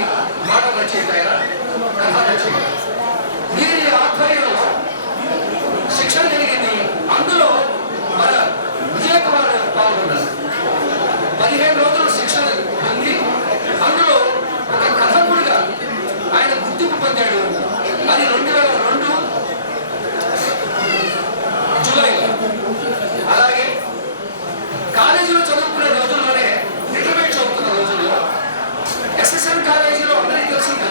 మాట రచయిత, ఆయన కథా రచయిత. వీరి ఆధ్వర్యంలో శిక్షణ జరిగింది. అందులో మన విజయ్ కుమార్ గారు పాల్గొన్నారు. 15 రోజులు శిక్షణ పొంది అందులో ఒక కథకుడిగా ఆయన గుర్తింపు పొందాడు. అది 2002 జూలైలో. అలాగే కాలేజీలో చదువుకునే రోజుల్లోనే, ఇంటర్మీడియట్ చదువుకున్న రోజుల్లో ఎస్ఎస్ఎన్ కాలేజీలో అందరికీ తెలిసింది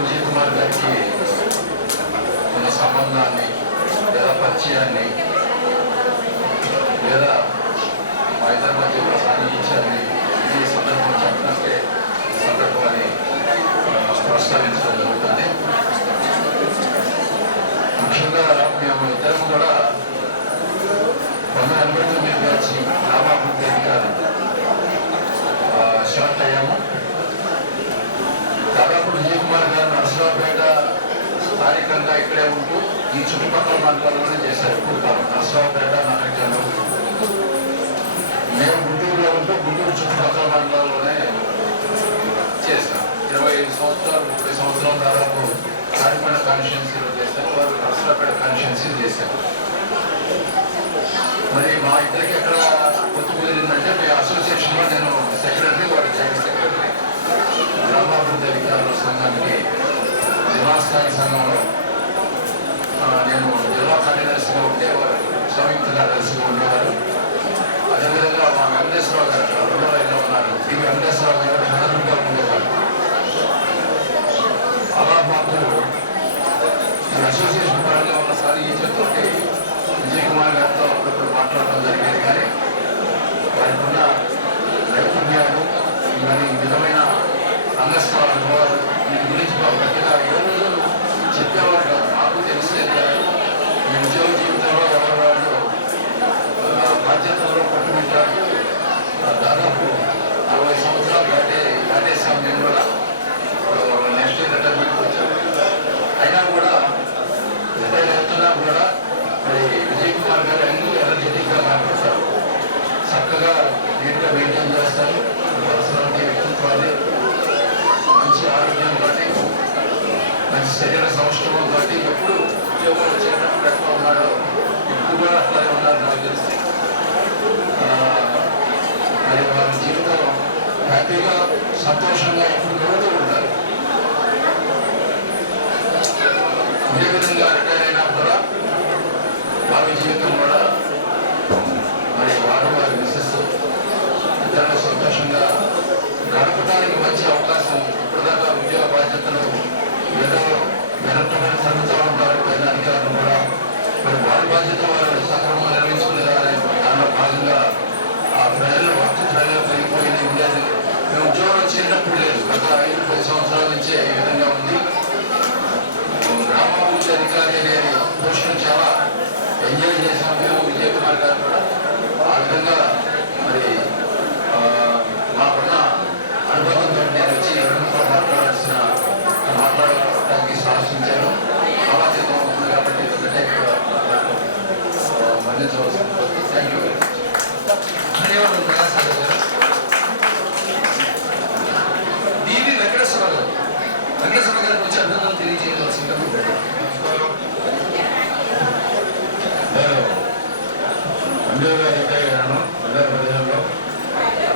విజయ్ కుమార్ గారికి మన సంబంధాన్ని లేదా పరిచయాన్ని లేదా మా ఇద్దరి మధ్య సాధించాలని ఈ సందర్భం చెప్పడానికి సందర్భాన్ని ప్రస్తావించడం జరుగుతుంది. ముఖ్యంగా మేము ఇద్దరం కూడా 1989 బ్యాచ్ గ్రామాభివృద్ధి అధికారులు సెలెక్ట్ అయ్యాము. దాదాపు విజయ్ కుమార్ గారు నరసరావుపేట స్థానికంగా ఇక్కడే ఉంటూ ఈ చుట్టుపక్కల మండలాల్లోనే చేశారు. ఇప్పుడు నరసరావుపేట నగరికల్లో మేము గుంటూరులో ఉంటూ గుంటూరు చుట్టుపక్కల మండలాల్లోనే చేశాం. 25 సంవత్సరాలు 30 సంవత్సరాల దాదాపు కాకినాడ కాన్స్టిట్యున్సీలో చేశారు. వారు నరసరావుపేట కాన్స్టిట్యున్సీ చేశారు. మరి మా ఇద్దరికి ఎక్కడ గుర్తు కుదిరిందంటే మీ అసోసియేషన్లో నేను సెక్రటరీ, వారి జాయింట్ సెక్రటరీ, గ్రామాభివృద్ధి అధికారుల సంఘానికి జిల్లా స్థాయి సంఘంలో నేను జిల్లా కార్యదర్శిగా ఉంటే వారు సంయుక్త కార్యదర్శిగా ఉండేవారు. అదేవిధంగా మా వెంకటేశ్వరరావు గారు రెండో లైన్లో ఉన్నారు. ఈ వెంకటేశ్వరరావు గారు హెడర్గా ఉండేవారు. అలా మాకు ఈ అసోసియేషన్ పరంగా ఉన్న సాధించేతో విజయ్ కుమార్ గారితో అప్పుడప్పుడు మాట్లాడడం జరిగేది. కానీ వారికి ఉన్న నైపుణ్యాలు మరి విధమైన రంగస్థల అనుభవాలు దీని గురించి మాకు పెద్దగా ఎవరు చెప్పేవారు కాదు. మాకు తెలిసేది కాదు. ఈ ఉద్యోగ జీవితంలో ఎవరి వాళ్ళు బాధ్యతలో పట్టుకుంటారు. దాదాపు 60 సంవత్సరాలు దాటేసాం. నేను కూడా నెక్స్ట్ ఇయర్ రిటైర్మెంట్కి వచ్చాను. అయినా కూడా రిటైర్ అవుతున్నా కూడా మరి విజయ్ కుమార్ గారు ఎందుకు ఎనర్జెటిక్గా కనపడతారు. చక్కగా నీట్గా మెయింటైన్ చేస్తారు. పర్సనాలిటీ, వ్యక్తిత్వాన్ని, మంచి ఆరోగ్యం బట్టి, మంచి శరీర సౌష్ఠవం బట్టి ఎప్పుడు ఉద్యోగం వచ్చేటప్పుడు ఎట్లా ఉన్నాడో ఇప్పుడు కూడా అట్లానే ఉన్నారు నాకు తెలిసి. మరి వారి జీవితం హ్యాపీగా సంతోషంగా ఎప్పుడు గడుపుతూ ఉంటారు. ఇదే విధంగా రిటైర్ అయినా కూడా వారి జీవితం కూడా మరి వారు వారి మిస్సెస్ ఇద్దరు సంతోషంగా గడపడానికి మంచి అవకాశం. ఇప్పటిదాకా ఉద్యోగ బాధ్యతలు ఏదో నిరంతరమైన జరుగుతూ ఉంటారు. పైన అధికారులు కూడా మరి వారి బాధ్యతలు వారు సక్రమంగా నిర్వహించుకునేదాన్ని దానిలో భాగంగా ఆ ప్రజలు వర్క్ ప్రజలు పెరిగిపోయింది ఉండేది. మేము ఉద్యోగం చేరినప్పుడు లేదు. గత 5-10 సంవత్సరాల నుంచే ఈ విధంగా ఉంది. గ్రామాభివృద్ధి అధికారి అనే పోస్టును చాలా ఎంజాయ్ చేసాం మేము, విజయ్ కుమార్ గారు కూడా. ఆ విధంగా మరి మాకున్న అనుభవంతో నేను వచ్చి ఎవరితో మాట్లాడడానికి సాహసించాను. సమాజంలో ఉంది కాబట్టి ఒకటే మన్నించవలసింది. Thank you. ధన్యవాదాలు ప్రకాశ్ గారు. దీని వెంకటేశ్వరరావు గారు, వెంకటేశ్వర గారికి వచ్చి అభినందనలు తెలియజేయవలసింది. నేను అంజూరుగా రిటైర్ అయ్యాను 2015లో.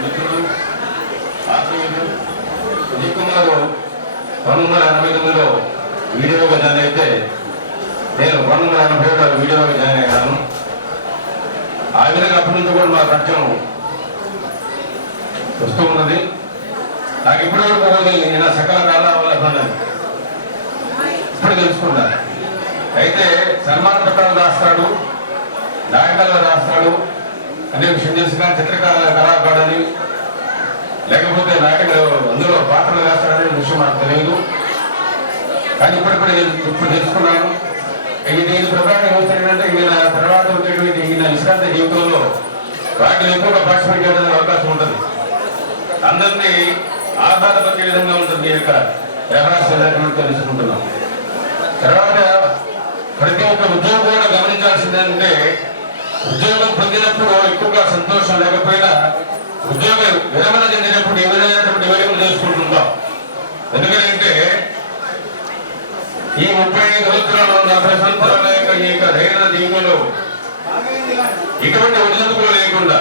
మిత్రుడు, ఆత్మీయుడు విజయ్ కుమార్ 1989లో వీడియోగా జాయిన్ అయితే నేను 1987లో వీడియోగా జాయిన్ అయ్యాను. ఆ విధంగా అప్పటి నుంచి కూడా మా పరిచయం వస్తూ ఉన్నది. నాకు ఇప్పటివరకు నేను సకల కారణాల వల్ల ఇప్పుడు తెలుసుకున్నాను. అయితే సన్మాన పత్రాలు రాస్తాడు, నాటకాలు రాస్తాడు, అనే విషయం తెలుసు. కానీ కళాకారుడని లేకపోతే నాటకాలు అందులో పాత్రలు రాస్తాడనే విషయం నాకు తెలియదు. కానీ ఇప్పుడు తెలుసుకున్నాను. దీని ప్రకారం ఏమవుతాడంటే ఈయన తర్వాత ఉండేటువంటి ఈయన విశ్రాంతి జీవితంలో వాటిని ఎక్కువగా పార్టిసిపేట్ చేయడానికి అవకాశం ఉంటుంది. అందరినీ ఆహ్లాదపరిచే విధంగా ఉంటుంది ఈ యొక్క వ్యవహారం తెలుసుకుంటున్నాం. తర్వాత ప్రతి ఒక్క ఉద్యోగం కూడా గమనించాల్సిందంటే ఉద్యోగం పొందినప్పుడు ఎక్కువగా సంతోషం లేకపోయినా ఉద్యోగం విరమణ చెందినప్పుడు ఏ విధమైనటువంటి వేడుకలు చేసుకుంటుంటాం. ఎందుకంటే ఈ 35 సంవత్సరాలు 40 సంవత్సరాల యొక్క ఈ యొక్క ధైర్య జీవితంలో ఇటువంటి ఒడిదుడుకులు లేకుండా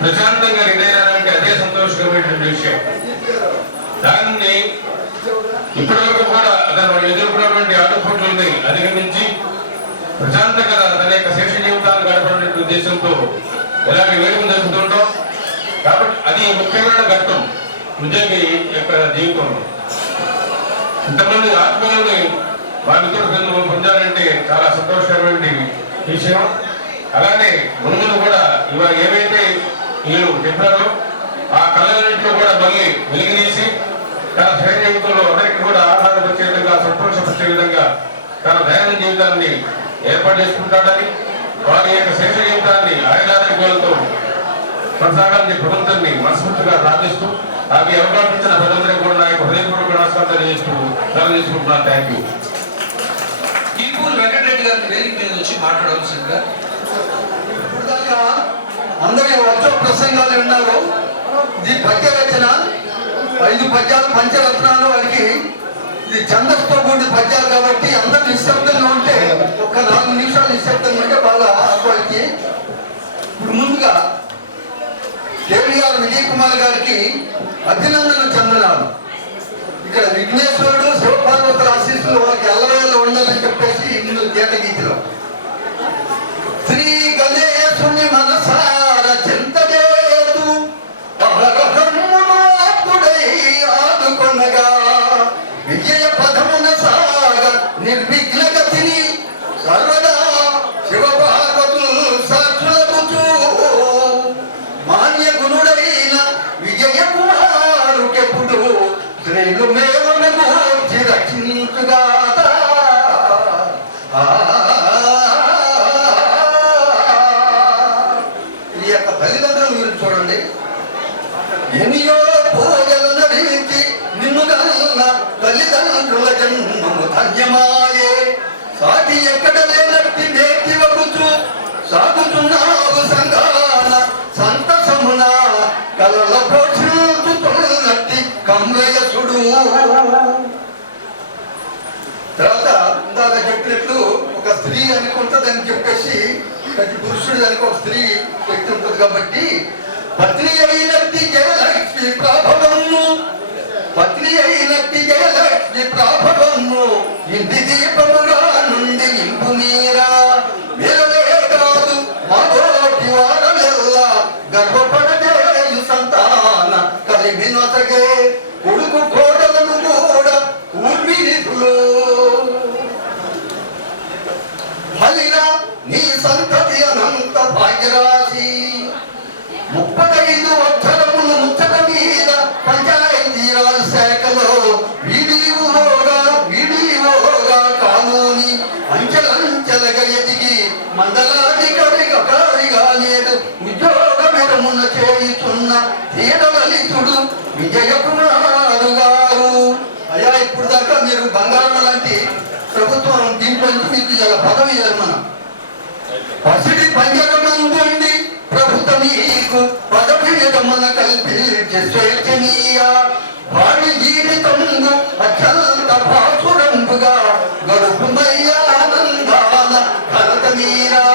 ప్రశాంతంగా రిటైర్ అవ్వాలంటే అదే సంతోషకరమైనటువంటి విషయం. దాన్ని ఇప్పటివరకు కూడా అతను ఎదుర్కొన్నటువంటి ఆటుపోట్లని అధిగమించి ప్రశాంతంగా తన యొక్క శేష జీవితాన్ని గడపడే ఉద్దేశంతో ఎలాంటి వేడుకలు జరుపుతుంటాం. కాబట్టి అది ముఖ్యమైన ఘట్టం ఉద్యోగి యొక్క జీవితంలో. ఇంతమంది ఆత్మీయులని వాళ్ళతో పొందారంటే చాలా సంతోషకరమైన విషయం. అలానే మునుములు కూడా ఇవాళ ఏవైతే వీళ్ళు చెప్పారో ఆ కళలన్నింటిలో కూడా మళ్ళీ వెలిగినీసి తన దైన జీవితంలో అందరికీ కూడా ఆహ్లాదపరిచే విధంగా, సంతోషపరిచే విధంగా తన దైన జీవితాన్ని ఏర్పాటు చేసుకుంటాడని, వారి యొక్క శేష జీవితాన్ని ఆయుధాలతో కొనసాగాలని ప్రభుత్వాన్ని మనస్ఫూర్తిగా ప్రార్థిస్తూ నాకు అవకాశం ఇచ్చిన ప్రజలందరికీ కూడా నా యొక్క హృదయపూర్వక నమస్కారం తెలియజేస్తూ సెలవు తీసుకుంటున్నాను. Thank you. ఈపూరు వెంకటరెడ్డి గారిని వేదిక మీద వచ్చి మాట్లాడవలసిందిగా. అందరూ వచ్చో ప్రసంగాలు విన్నారు. ఇది పద్య రచన, 5 పద్యాలు పంచరత్నాలు. వారికి ఇది ఛందస్తో కూడిన పద్యాలు కాబట్టి అందరూ నిశ్శబ్దంగా ఉంటే ఒక 4 నిమిషాలు నిశ్శబ్దంగా ఉంటే బాగా వారికి. ఇప్పుడు ముందుగా కేవీఆర్ విజయ్ కుమార్ గారికి అభినందన చందనాలు. ఇక్కడ విఘ్నేశ్వరుడు శివపార్వతుల ఆశీస్సులు వారికి అల్లవేళ్ళు ఉండాలని చెప్పేసి ముందు గీతగీతిలో శ్రీ గణేశుని మనసార చింతలేదు అహరహమ్ముడై ఆదుకొనగా విజయ పదమున సాగ నిర్విఘ్న గతిని సర్వదా శివపార్వతులు సాక్షులకు మాన్య గుణుడైన విజయ కుమారుకెప్పుడు శ్రేణు మేలును గూర్చి రక్షించుగా. ఈ యొక్క తల్లిదండ్రుల గురించి చూడండి. ఎనియో పూజలు నడిచి నిన్ను గల్ల తల్లిదండ్రుల జన్మము ధన్యమాయే. సాటి ఎక్కడ లేనట్టి నేటి వగుచు సాగుతున్నావు సంగాన సంతసమున కలల పోషించుతున్నట్టి కమ్రయసుడు. తర్వాత ఇందాక చెప్పినట్లు ఒక స్త్రీ అనుకుంటుందని చెప్పేసి ప్రతి పురుషుడు దానికి ఒక స్త్రీ వ్యక్తి ఉంటుంది కాబట్టి పత్ని అయినట్టి జయలక్ష్మి ప్రాభవము, పత్ని అయినట్టి జయలక్ష్మి ప్రాభవము ఇంటి దీపముగా నుండి ఇంపు మీరా మేలే కాదు మాగోటి వారలెల్లా గర్భపడజేయు సంతాన కలిమి నొసగే కొడుకు కోడలను కూడా ఊర్మినిధులు ఫలిరా నీ సంతతి అనంత భాగ్యరాశి. 35 అక్షరములు ముచ్చట మీద పంచాయతీరాజ్ శాఖలో వీడియోగా కానూని అంచెలంచెలగా ఎదిగి మండలాధికారిగా నేడు ఉద్యోగ మెరమున చేయుచున్న తీరలలితుడు విజయ కుమారు గారు. అయ్యా, ఇప్పుడు దాకా మీరు బంగారం లాంటి ప్రభుత్వం దీంట్లో మీకు ఇలా పదవి మనం పసిడి పంజరమందుండి ప్రభుత్వం నీకు పదవి మన కల్పించే స్వేచ్ఛనీయ వారి జీవితంలో అత్యంత భాసురంపుగా గడుపుమయ్యానందాన భరత మీరా.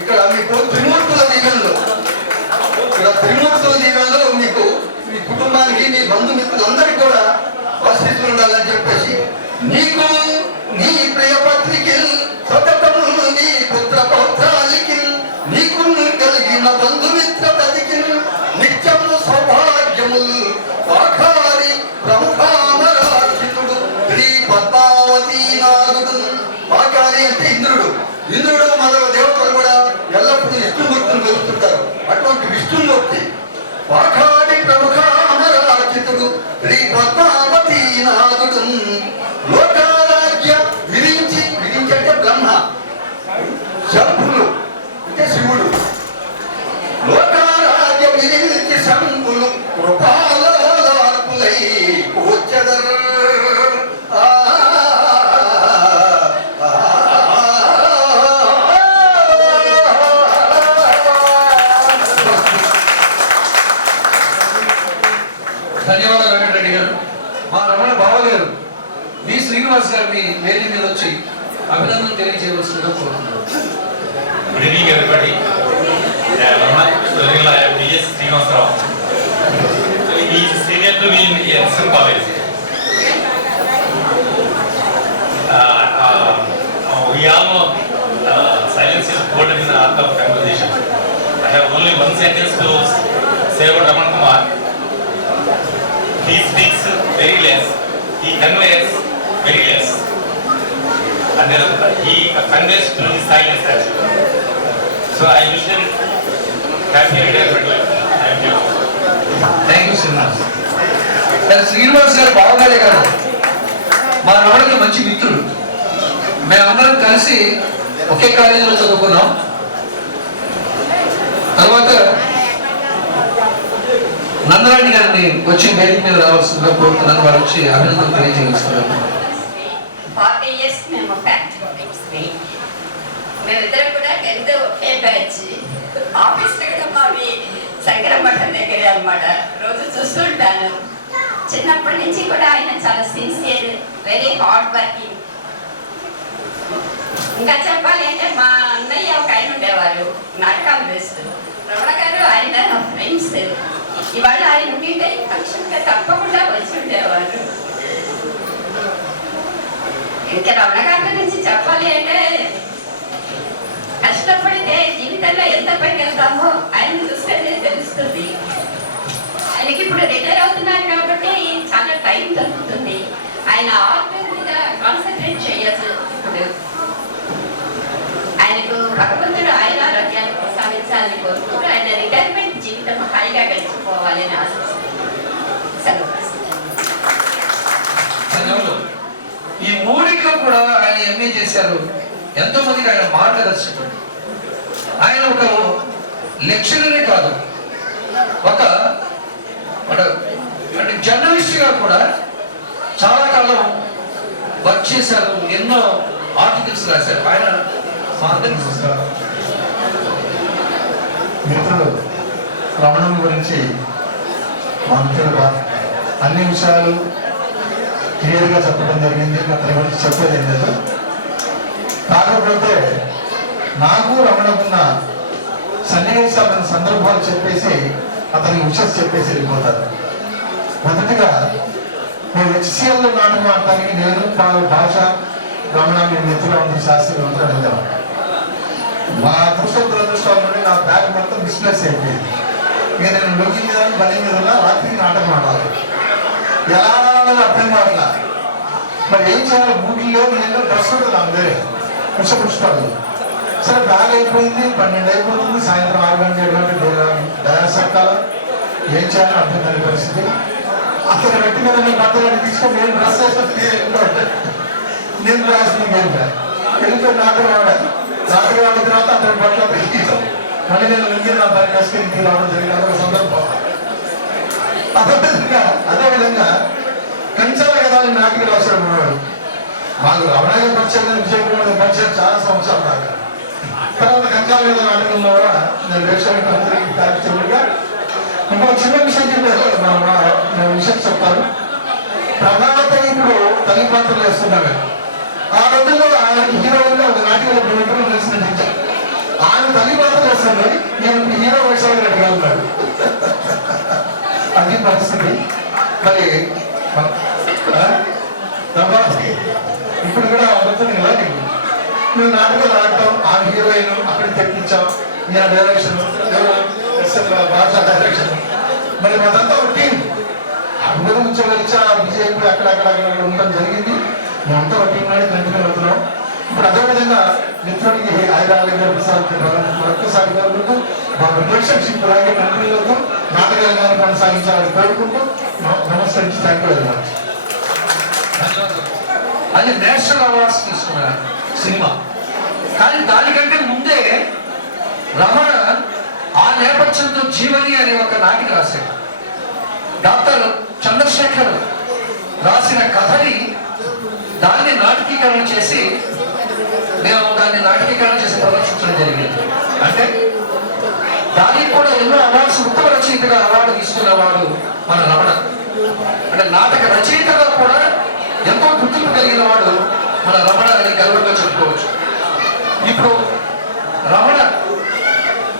ఇక్కడ మీకు త్రిమూర్తుల దీవెనలో, మీకు మీ కుటుంబానికి మీ బంధుమిత్రులందరికీ కూడా పరిస్థితులు ఉండాలని చెప్పేసి నీకు నీ ప్రియ పత్రికి సతతము నీ పుత్ర పౌత్రాలికి నీకు కలిగిన బంధుమిత్ర పతికి నిత్యము సౌభాగ్యములు ఆఖారి ప్రముఖామరాక్షితుడు శ్రీ పద్మావతి నాథుడు. ఆఖారి అంటే ఇంద్రుడు మొదల దేవతలు కూడా ఎల్లప్పుడూ విష్ణుమూర్తిని కలుస్తుంటారు. అటువంటి విష్ణుమూర్తి ఆఖారి ప్రముఖామరాక్షితుడు శ్రీ పద్మావతి నాథుడు. లోకారాజ్య విరించి అంటే బ్రహ్మ, శంభులు అంటే శివుడు. లోకారాజ్య విరించి శంభులు కృపాలై వచ్చదరు. ధన్యవాదాలు వెంకటరెడ్డి గారు. మా రమణ బావ గారు వి శ్రీనివాస్ గారిని వేదిక మీద వచ్చి అభినందన తెలియజేయవలసిందిగా కోరుతున్నాను. Good evening, everybody. I am V.S. Srinivasarao. He is senior to me in Edison College. We all know silence is golden in the art of conversation. I have only one sentence to say about Raman Kumar. He speaks very less, he conveys very less. And then he conveys through his silence as well. So I wish him happy retirement life. Thank you. Thank you Srinivas. Srinivas గారు బావగాడే గారు మా రమణకి మంచి మిత్రుడు. మేమందరం కలిసి ఒకే కాలేజీలో చదువుకున్నాం. తర్వాత నందరాణి గారిని వచ్చి వేదిక మీద రావాల్సిందిగా కోరుతున్నాను. వారు వచ్చి అభినందనలు తెలియజేస్తున్నారు. 40 years మేము మేమిద్దరం కూడా 10th ఒకే బ్యాచ్. ఆఫీస్ కూడా మావి శంకరం మఠం దగ్గరే అనమాట. రోజు చూస్తుంటాను. చిన్నప్పటి నుంచి కూడా ఆయన చాలా సిన్సియర్, వెరీ హార్డ్ వర్కింగ్. ఇంకా చెప్పాలి అంటే మా అన్నయ్య ఒక ఆయన ఉండేవారు, నాటకాలు వేస్తూ. రమణ గారు ఆయన ఫ్రెండ్స్. ఇవాళ ఆయన ఉండింటే ఫంక్షన్గా తప్పకుండా వచ్చి ఉండేవారు. ఇంకా రమణ గారి గురించి చెప్పాలి అంటే కష్టపడితే జీవితంలో ఎంత పైకి వెళ్తామో ఆయన చూస్తేనే తెలుస్తుంది. ఆయనకి ఇప్పుడు రిటైర్ అవుతున్నారు కాబట్టి చాలా టైం దొరుకుతుంది. ఆయన ఆర్ట్ మీద కాన్సన్ట్రేట్ చేయొచ్చు. ఇప్పుడు ఆయనకు భగవంతుడు ఆయన ఆరోగ్యాన్ని ప్రసాదించాలని కోరుకుంటూ ఆయన రిటైర్మెంట్ జీవితం హాయిగా గడిచిపోవాలని ఆశిస్తున్నాను. ఈ మూడిట్లో కూడా ఆయన ఎంఏ చేశారు. ఎంతో మందికి ఆయన మార్గదర్శకుడు. ఆయన ఒక లెక్చరరే కాదు, ఒక అంటే జర్నలిస్ట్ గా కూడా చాలా కాలం వర్క్ చేశారు. ఎన్నో ఆర్టికల్స్ రాశారు. ఆయన మా అందరికీ మిత్రులు రమణం గురించి మా మిత్రులు అన్ని విషయాలు క్లియర్గా చెప్పడం జరిగింది. అతని గురించి చెప్పేది ఏం లేదు. కాకపోతే నాకు రమణకున్న సన్నివేశాలను సందర్భాలు చెప్పేసి అతని విషయం చెప్పేసి వెళ్ళిపోతారు. మొదటిగా మేము హెచ్సిఎల్లో నాటకం ఆడటానికి నేను భాష రమణ మీ మిత్రులు అందరూ శాస్త్రులు అందరూ వెళ్తాం. మా దురదృష్టాల నుండి నా బ్యాగ్ మొత్తం బిజినెస్ అయిపోయింది. ఇక నేను లొంగి మీద బలి మీద రాత్రికి నాటకం ఆడాలి. ఎలా అర్థం కావాల. మరి ఏం చేయాలి? బూట్లలో నేను డ్రెస్ ఉంటుంది అందరే పుష్పపుష్పాలు. సరే బ్యాగ్ అయిపోయింది, 12 అయిపోతుంది, సాయంత్రం 6 గంటలు 7 గంటలు డయాస్ ఎక్కాలి. ఏం చేయాలో అర్థం కాని పరిస్థితి. అతను వ్యక్తి మీద నేను బట్టలు తీసుకొని నేను డ్రెస్ వేసుకొని నేను రాసిన వెళ్ళిపోయి నాటకం ఆడాను. నాటకం ఆడిన తర్వాత అతని బట్టలు పెట్టిస్తాం. మళ్ళీ నేను వెళ్ళి నా దాన్ని వేసుకొని ఇంటికి రావడం జరిగిన ఒక సందర్భం. అదేవిధంగా కంచాల కదా నాటికి రాశాడు ఉన్నాడు. మాకు రమణాయ పరిచయం విజయకుమార్ పరిచయం చాలా సంవత్సరాలు దాకా. తర్వాత కంచాల మీద నాటకంలో కూడా నేను వేషాలుగా ఇంకో చిన్న విషయం చెప్పారు. విషయం చెప్తాను. ప్రభావత ఇప్పుడు తల్లి పాత్రలు వేస్తున్నాడు. ఆ రోజుల్లో ఆయన హీరోయిన్గా ఒక నాటికలో ప్రముఖులు తెలిసి నటించారు. ఆయన తల్లి పాత్రలు వేస్తుంది, నేను హీరో వేషాలు రెడ్డిగా ఉన్నాడు. అది పరిస్థితి. మరి ఇప్పుడు కూడా అవుతుంది కదా నీకు. నువ్వు నాటకాలు ఆడటం, ఆ హీరోయిన్ అక్కడ తెప్పించాం, ఈయన డైరెక్షన్, భాష డైరెక్షన్. మరి అదంతా ఒక టీం. అందరూ కూర్చోగలిచి ఆ విజయ్ కూడా అక్కడ ఉండడం జరిగింది. మేమంతా ఒక టీం నాడు కంటిన్యూ అవుతున్నాం. ఇప్పుడు అదేవిధంగా మిత్రుడికి ఒక్కసారి గారు మా రిలేషన్షిప్ అలాగే కంపెనీలతో నాటకాలు కొనసాగించాలని కోరుకుంటూ నమస్కరించి థ్యాంక్ యూ వెరీ మచ్. అది నేషనల్ అవార్డ్స్ తీసుకున్న సినిమా. కానీ దానికంటే ముందే రమణ ఆ నేపథ్యంతో జీవని అనే ఒక నాటిక రాశాడు. డాక్టర్ చంద్రశేఖర్ రాసిన కథని దాన్ని నాటకీకరణ చేసి మేము దాన్ని నాటకీకరణ చేసి ప్రదర్శించడం జరిగింది. అంటే దానికి కూడా ఎన్నో అవార్డ్స్, ఉత్తమ రచయితగా అవార్డు తీసుకున్నవాడు మన రమణ. అంటే నాటక రచయితగా కూడా ఎంతో గుర్తింపు కలిగిన వాడు మన రమణ అని గర్వంగా చెప్పుకోవచ్చు. ఇప్పుడు రమణ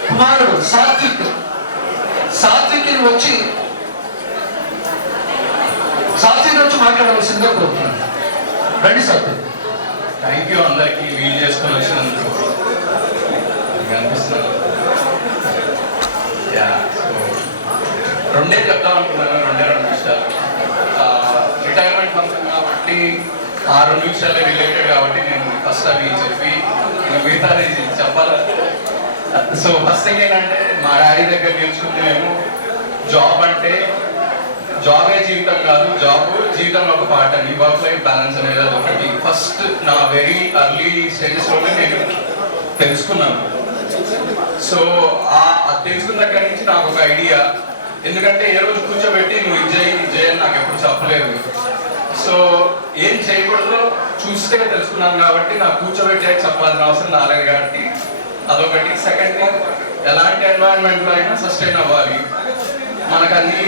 కుమారుడు సాత్విక్ వచ్చి మాట్లాడవలసిందిగా కోరుతున్నాను. రండి సాత్విక్. థ్యాంక్ యూ అందరికీ వీలు చేసుకొని వచ్చినందుకు. అనిపిస్తున్నాను రెండే చెప్తాం అనుకున్నాను. 2 విషయాలు. రిటైర్మెంట్ ఫంక్షన్ కాబట్టి 6 నిమిషాలు రిలేటెడ్ కాబట్టి నేను ఫస్ట్ అవి చెప్పి మిగతా చెప్పాలి. సో ఫస్ట్ థింగ్ ఏంటంటే మా డాడీ దగ్గర నేర్చుకుంటే మేము జాబ్ అంటే జాబే జీవితం కాదు, జాబ్ జీవితంలో ఒక పార్ట్ అని, వర్క్ లైఫ్ బ్యాలెన్స్ అనేది ఒకటి ఫస్ట్ నా వెరీ అర్లీ స్టేజెస్లోనే నేను తెలుసుకున్నాను. సో తెలుసుకున్న దగ్గర నుంచి నాకు ఒక ఐడియా, ఎందుకంటే ఏ రోజు కూర్చోబెట్టి నువ్వు ఇది చేయని నాకు ఎప్పుడు చెప్పలేదు. సో ఏం చేయకూడదో చూస్తే తెలుసుకున్నాను కాబట్టి నాకు కూర్చోబెట్టే చెప్పాల్సిన అవసరం రాలేదు కాబట్టి అదొకటి. సెకండ్ థింగ్, ఎలాంటి ఎన్వైరన్మెంట్లో అయినా సస్టైన్ అవ్వాలి. మనకు అన్ని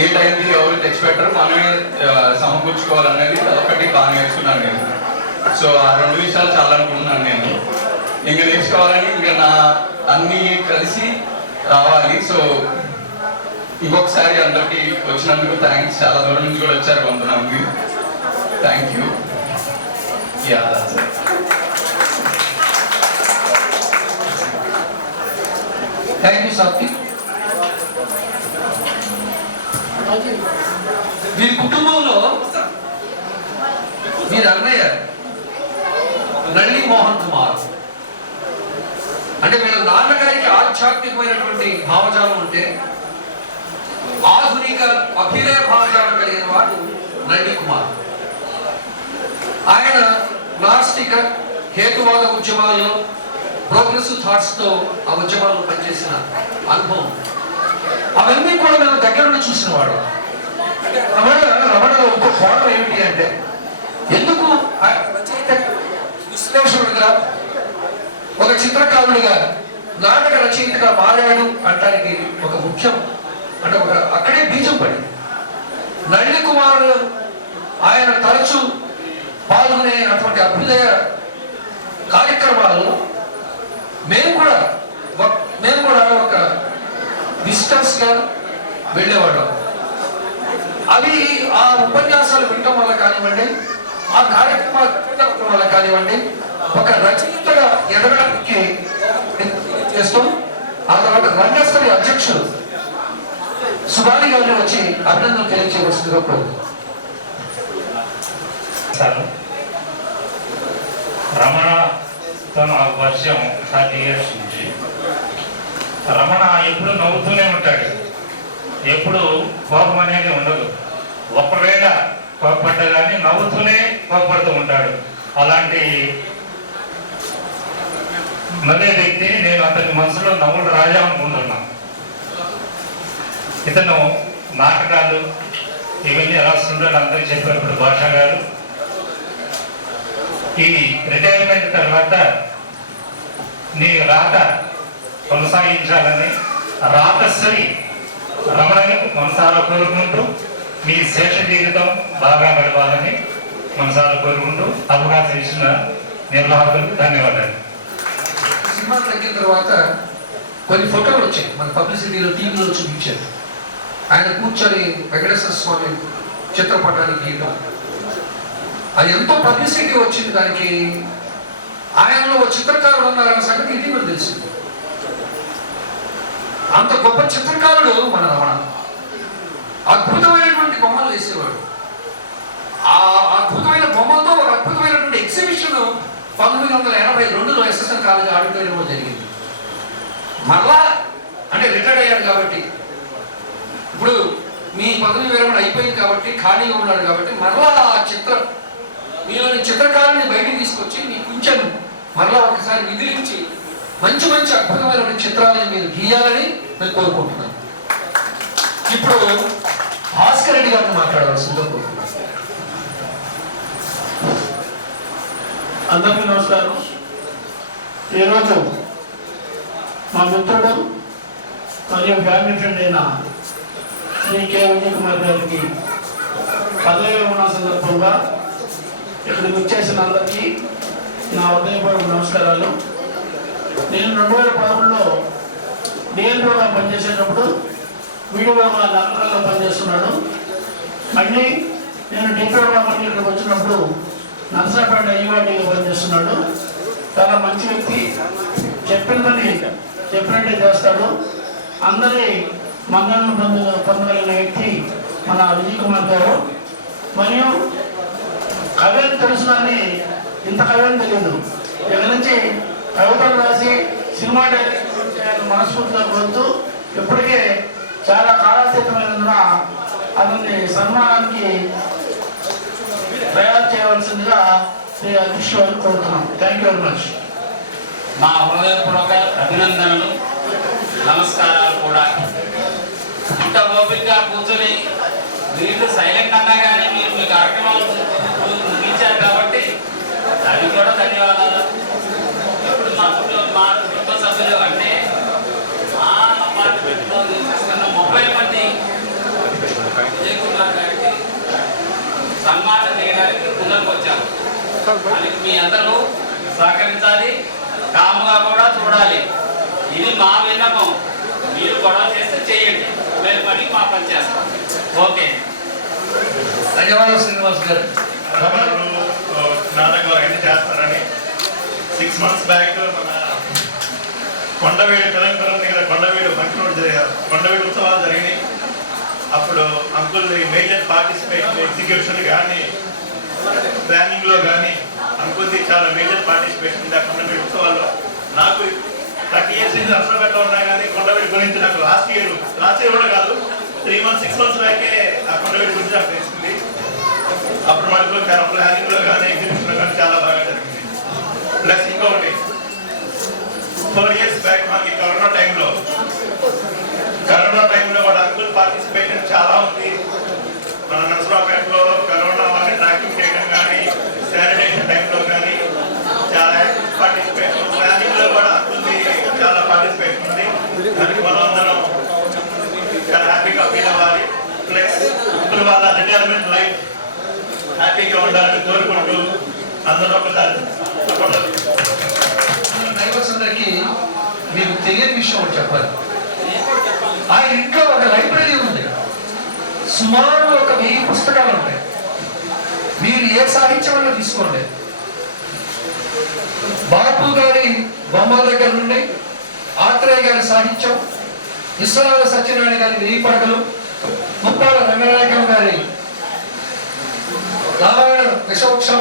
ఏ టైంకి ఎవరు తెచ్చిపెట్టరు, మనమే సమకూర్చుకోవాలనేది అదొకటి బాగా నేర్చుకున్నాను నేను. సో ఆ 2 విషయాలు చాలా అనుకుంటున్నాను నేను. ఇంకా నేర్చుకోవాలని ఇంకా నా అన్నీ కలిసి రావాలి. సో ఇంకొకసారి అందరికి వచ్చినందుకు థ్యాంక్స్. చాలా దూరం నుంచి కూడా వచ్చారు కొంతమంది. Thank you. Thank you Satvik. మీ కుటుంబంలో మీరు అన్నయ్య నళిని మోహన్ కుమార్ అంటే వీళ్ళ నాన్నగారికి ఆధ్యాత్మికమైనటువంటి భావజాలం ఉంటే ఆధునిక అభినయ భావజాలం కలిగిన వాడు నళిని కుమార్. ఆయన నాస్తిక హేతువాద ఉద్యమాల్లో ప్రోగ్రెసివ్ థాట్స్ తో ఆ ఉద్యమాల్లో పనిచేసిన అనుభవం, అవన్నీ కూడా మేము దగ్గర నుండి చూసిన వాడు. రమణలో ఇంకో కోణం ఏమిటి అంటే, ఎందుకు విశ్లేషకుడిగా ఒక చిత్రకారుడిగా నాటక రచయితగా మారాడు అంటానికి ఒక ముఖ్యం అంటే ఒక అక్కడే బీజం పడి నళిని కుమార్ ఆయన తరచూ పాల్గొనే అటువంటి అభ్యుదయ కార్యక్రమాల్లో మేము కూడా ఒక విజిటర్స్ గా వెళ్ళేవాళ్ళం. అవి ఆ ఉపన్యాసాలు వినటం వల్ల కానివ్వండి, ఆ కార్యక్రమాలు వల్ల కానివ్వండి, ఒక రచయితగా ఎదగడానికి చేస్తూ ఆ తర్వాత రంగస్థలి అధ్యక్షుడు సుభాని గారిని వచ్చి అభినందనలు తెలియజేయవలసిందిగా రమణతో నాకు పరిచయం 30 years నుంచి. రమణ ఎప్పుడు నవ్వుతూనే ఉంటాడు, ఎప్పుడు కోపం అనేది ఉండదు. ఒకవేళ కోపడ్డా కానీ నవ్వుతూనే కోపడుతూ ఉంటాడు. అలాంటి మళ్ళీ వ్యక్తి నేను అతని మనసులో నవ్వులు రాజా అనుకుంటున్నాను. ఇతను నాటకాలు ఇవన్నీ రాస్తుంటాడు అందరికీ చెప్పారు. ఇప్పుడు భాషా గారు ఈ రిటైర్మెంట్ తర్వాత నీ రాత కొనసాగించాలని రాతశ్రీ రమణని మనసారా కోరుకుంటూ మీ శేష జీవితం బాగా గడపాలని మనసారా కోరుకుంటూ అవకాశం ఇచ్చిన నిర్వాహకులకు ధన్యవాదాలు. సినిమా తగ్గిన తర్వాత కొన్ని ఫోటోలు వచ్చాయి, మన పబ్లిసిటీలో టీవీలో చూపించారు. ఆయన కూర్చొని వెంకటేశ్వర స్వామి చిత్రపటానికి గీయటం, అది ఎంతో పబ్లిసిటీ వచ్చింది. దానికి ఆయనలో ఒక చిత్రకారుడు ఉన్నారన్న సంగతి ఇటీవల తెలిసింది. అంత గొప్ప చిత్రకారుడు మన రమణ. అద్భుతమైనటువంటి బొమ్మలు వేసేవాడు. ఆ అద్భుతమైన బొమ్మలతో ఒక అద్భుతమైనటువంటి ఎగ్జిబిషన్ 1982లో ఎస్ఎస్ఎన్ కాలేజ్ ఆడిటోరియంలో జరిగింది. మరలా అంటే రిటైర్డ్ అయ్యాడు కాబట్టి, ఇప్పుడు మీ పదవి విరమణ అయిపోయింది కాబట్టి ఖాళీగా ఉన్నాడు కాబట్టి మరలా ఆ మీలోని చిత్రకారుని బయటికి తీసుకొచ్చి మీ కొంచెం మరలా ఒకసారి విదిలించి మంచి మంచి అద్భుతమైనటువంటి చిత్రాలను మీరు గీయాలని నేను కోరుకుంటున్నాను. ఇప్పుడు భాస్కర్ రెడ్డి గారిని మాట్లాడవలసిందిగా కోరుకుంటున్నాను. అందరికీ నమస్కారం. ఈరోజు మా మిత్రుడు మరియు ఫ్యామిలీ ఫ్రెండ్ అయిన శ్రీ కె విజయ్ కుమార్ గారికి పదవి విరమణ సందర్భంగా ఇక్కడికి వచ్చేసిన అందరికీ నా హృదయపూర్వక నమస్కారాలు. నేను 2013లో డిఎల్ఓగా పనిచేసేటప్పుడు వీడియోగా నగరంలో పనిచేస్తున్నాడు. మళ్ళీ నేను డిప్యూటీగా మళ్ళీ ఇక్కడికి వచ్చినప్పుడు నర్సాపేట ఐవాడిగా పనిచేస్తున్నాడు. చాలా మంచి వ్యక్తి, చెప్పిన పని చెప్పినట్టే చేస్తాడు. అందరి మన్ననలు పొందగలిగిన వ్యక్తి మన విజయ్ కుమార్ గారు. మరియు కవి అని తెలుసు కానీ ఇంత కవి అని తెలియదు. ఇక్కడ నుంచి కవితలు రాసి సినిమా డైరెక్షన్ చేయాలని మనస్ఫూర్తిగా కోరుతూ ఇప్పటికే చాలా కాలాతీతమైనందున అతన్ని సన్మానానికి తయారు చేయవలసిందిగా శ్రీ అధ్యక్ష వారిని కోరుతున్నాం. Thank you very much. మా హృదయపూర్వక అభినందనలు, నమస్కారాలు కూడా. ఇంత ఓపికగా కూర్చొని వీళ్ళు సైలెంట్ అన్నా కానీ మీరు మీ కార్యక్రమాలు ముగించారు కాబట్టి అది కూడా ధన్యవాదాలు. ఇప్పుడు మా కుటుంబ సభ్యులు అంటే మా అపార్ట్మెంట్లో నివసిస్తున్న 30 మంది విజయ్ కుమార్ గారికి సన్మానం చేయడానికి ముందుకు వచ్చారు. దానికి మీ అందరూ సహకరించాలి, కాముగా కూడా చూడాలి. ఇది మా విన్నపం. మీరు గొడవ చేస్తే చేయండి, మేము పని మా పని చేస్తాం. ఓకే, ధన్యవాదాలు శ్రీనివాస్ గారు. నాటకం అవన్నీ చేస్తారని 6 months బ్యాక్ మన కొండవీడు తెలంగాణ దగ్గర కొండవీడు ఉత్సవాలు జరిగినాయి. అప్పుడు అంకుల్ మేజర్ పార్టిసిపేషన్ ఎగ్జిక్యూషన్ కానీ ప్లానింగ్ లో కానీ అంకుల్ది చాలా మేజర్ పార్టిసిపేషన్ ఉంది ఆ కొండవీడు ఉత్సవాల్లో. నాకు 30 years నుంచి అసలుగట్ట ఉన్నా కానీ కొండవీడు గురించి నాకు లాస్ట్ ఇయర్ కూడా కాదు 3 months 6 months బ్యాకే ఆ కొండవీడు గురించి నాకు తెలిసింది. అప్పుడు మనకు ప్లానింగ్ లో కానీ ఎగ్జిబిషన్ లో కానీ చాలా బాగా జరిగింది. ప్లస్ ఇంకొకటి 4 years బ్యాక్ మనకి కరోనా టైంలో కూడా అంకుల్ పార్టిసిపేషన్ చాలా ఉంది. మన నర్సరావుపేటలో కరోనా వాళ్ళని ట్రాకింగ్ చేయడం కానీ శానిటైజేషన్ టైంలో కానీ చాలా పార్టిసిపేషన్, ప్లానింగ్ లో కూడా అంకుల్ది చాలా పార్టిసిపేషన్ ఉంది. దానికి మనం చాలా హ్యాపీగా ఫీల్ అవ్వాలి. ప్లస్ అంకుల్ వాళ్ళ రిటైర్మెంట్ లైఫ్ హ్యాపీగా ఉండాలని కోరుకుంటూ అందరూ ఒకసారి డ్రైవర్స్ అందరికీ మీకు తెలియని విషయం ఒకటి చెప్పాలి. ఆయన ఇంట్లో ఒక లైబ్రరీ ఉంది, సుమారు 1000 పుస్తకాలు ఉంటాయి. మీరు ఏ సాహిత్యం తీసుకోండి, బాపు గారి బొమ్మల దగ్గర నుండి ఆత్రేయ గారి సాహిత్యం, విశ్వనాథ సత్యనారాయణ గారి వెయ్యిపడకలు, ముప్పాల రంగనాయకం గారి రామాయణ విషవృక్షం,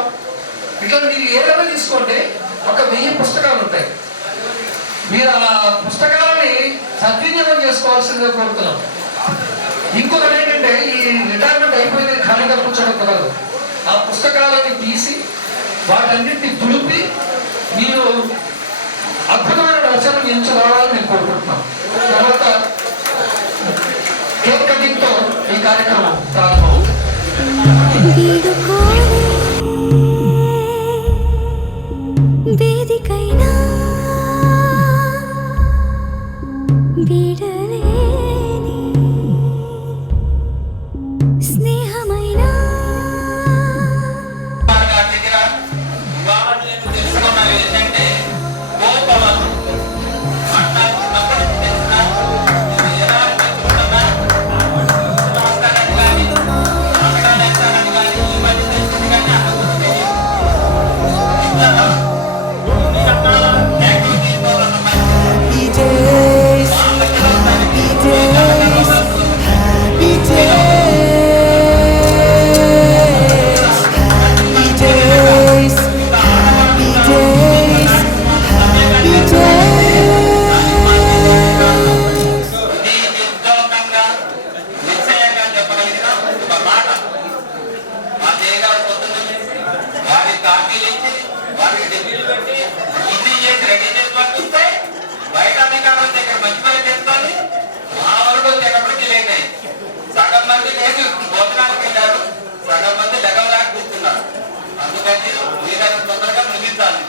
ఇట్లా మీరు ఏదైనా తీసుకోండి 1000 పుస్తకాలు ఉంటాయి. మీరు ఆ పుస్తకాలని సద్వినియోగం చేసుకోవాల్సిందిగా కోరుతున్నాం. ఇంకొకటి ఏంటంటే ఈ రిటైర్మెంట్ అయిపోయింది ఖాళీగా కూర్చోడం కలదు. ఆ పుస్తకాలని తీసి వాటన్నిటిని తుడిపి మీరు అద్భుతమైన రచనలు ఎంచుకోవాలని మేము కోరుకుంటున్నాం. తర్వాత కేక్ కటింగ్తో ఈ కార్యక్రమం ప్రారంభం. వేదికైనా వీడలేని స్నేహమైనా తెలుసుకున్నవి ఏంటంటే గోపవనం సగం మంది లెగవలేక కూర్చున్నారు. అందుకని మీరు తొందరగా ముగించాలి.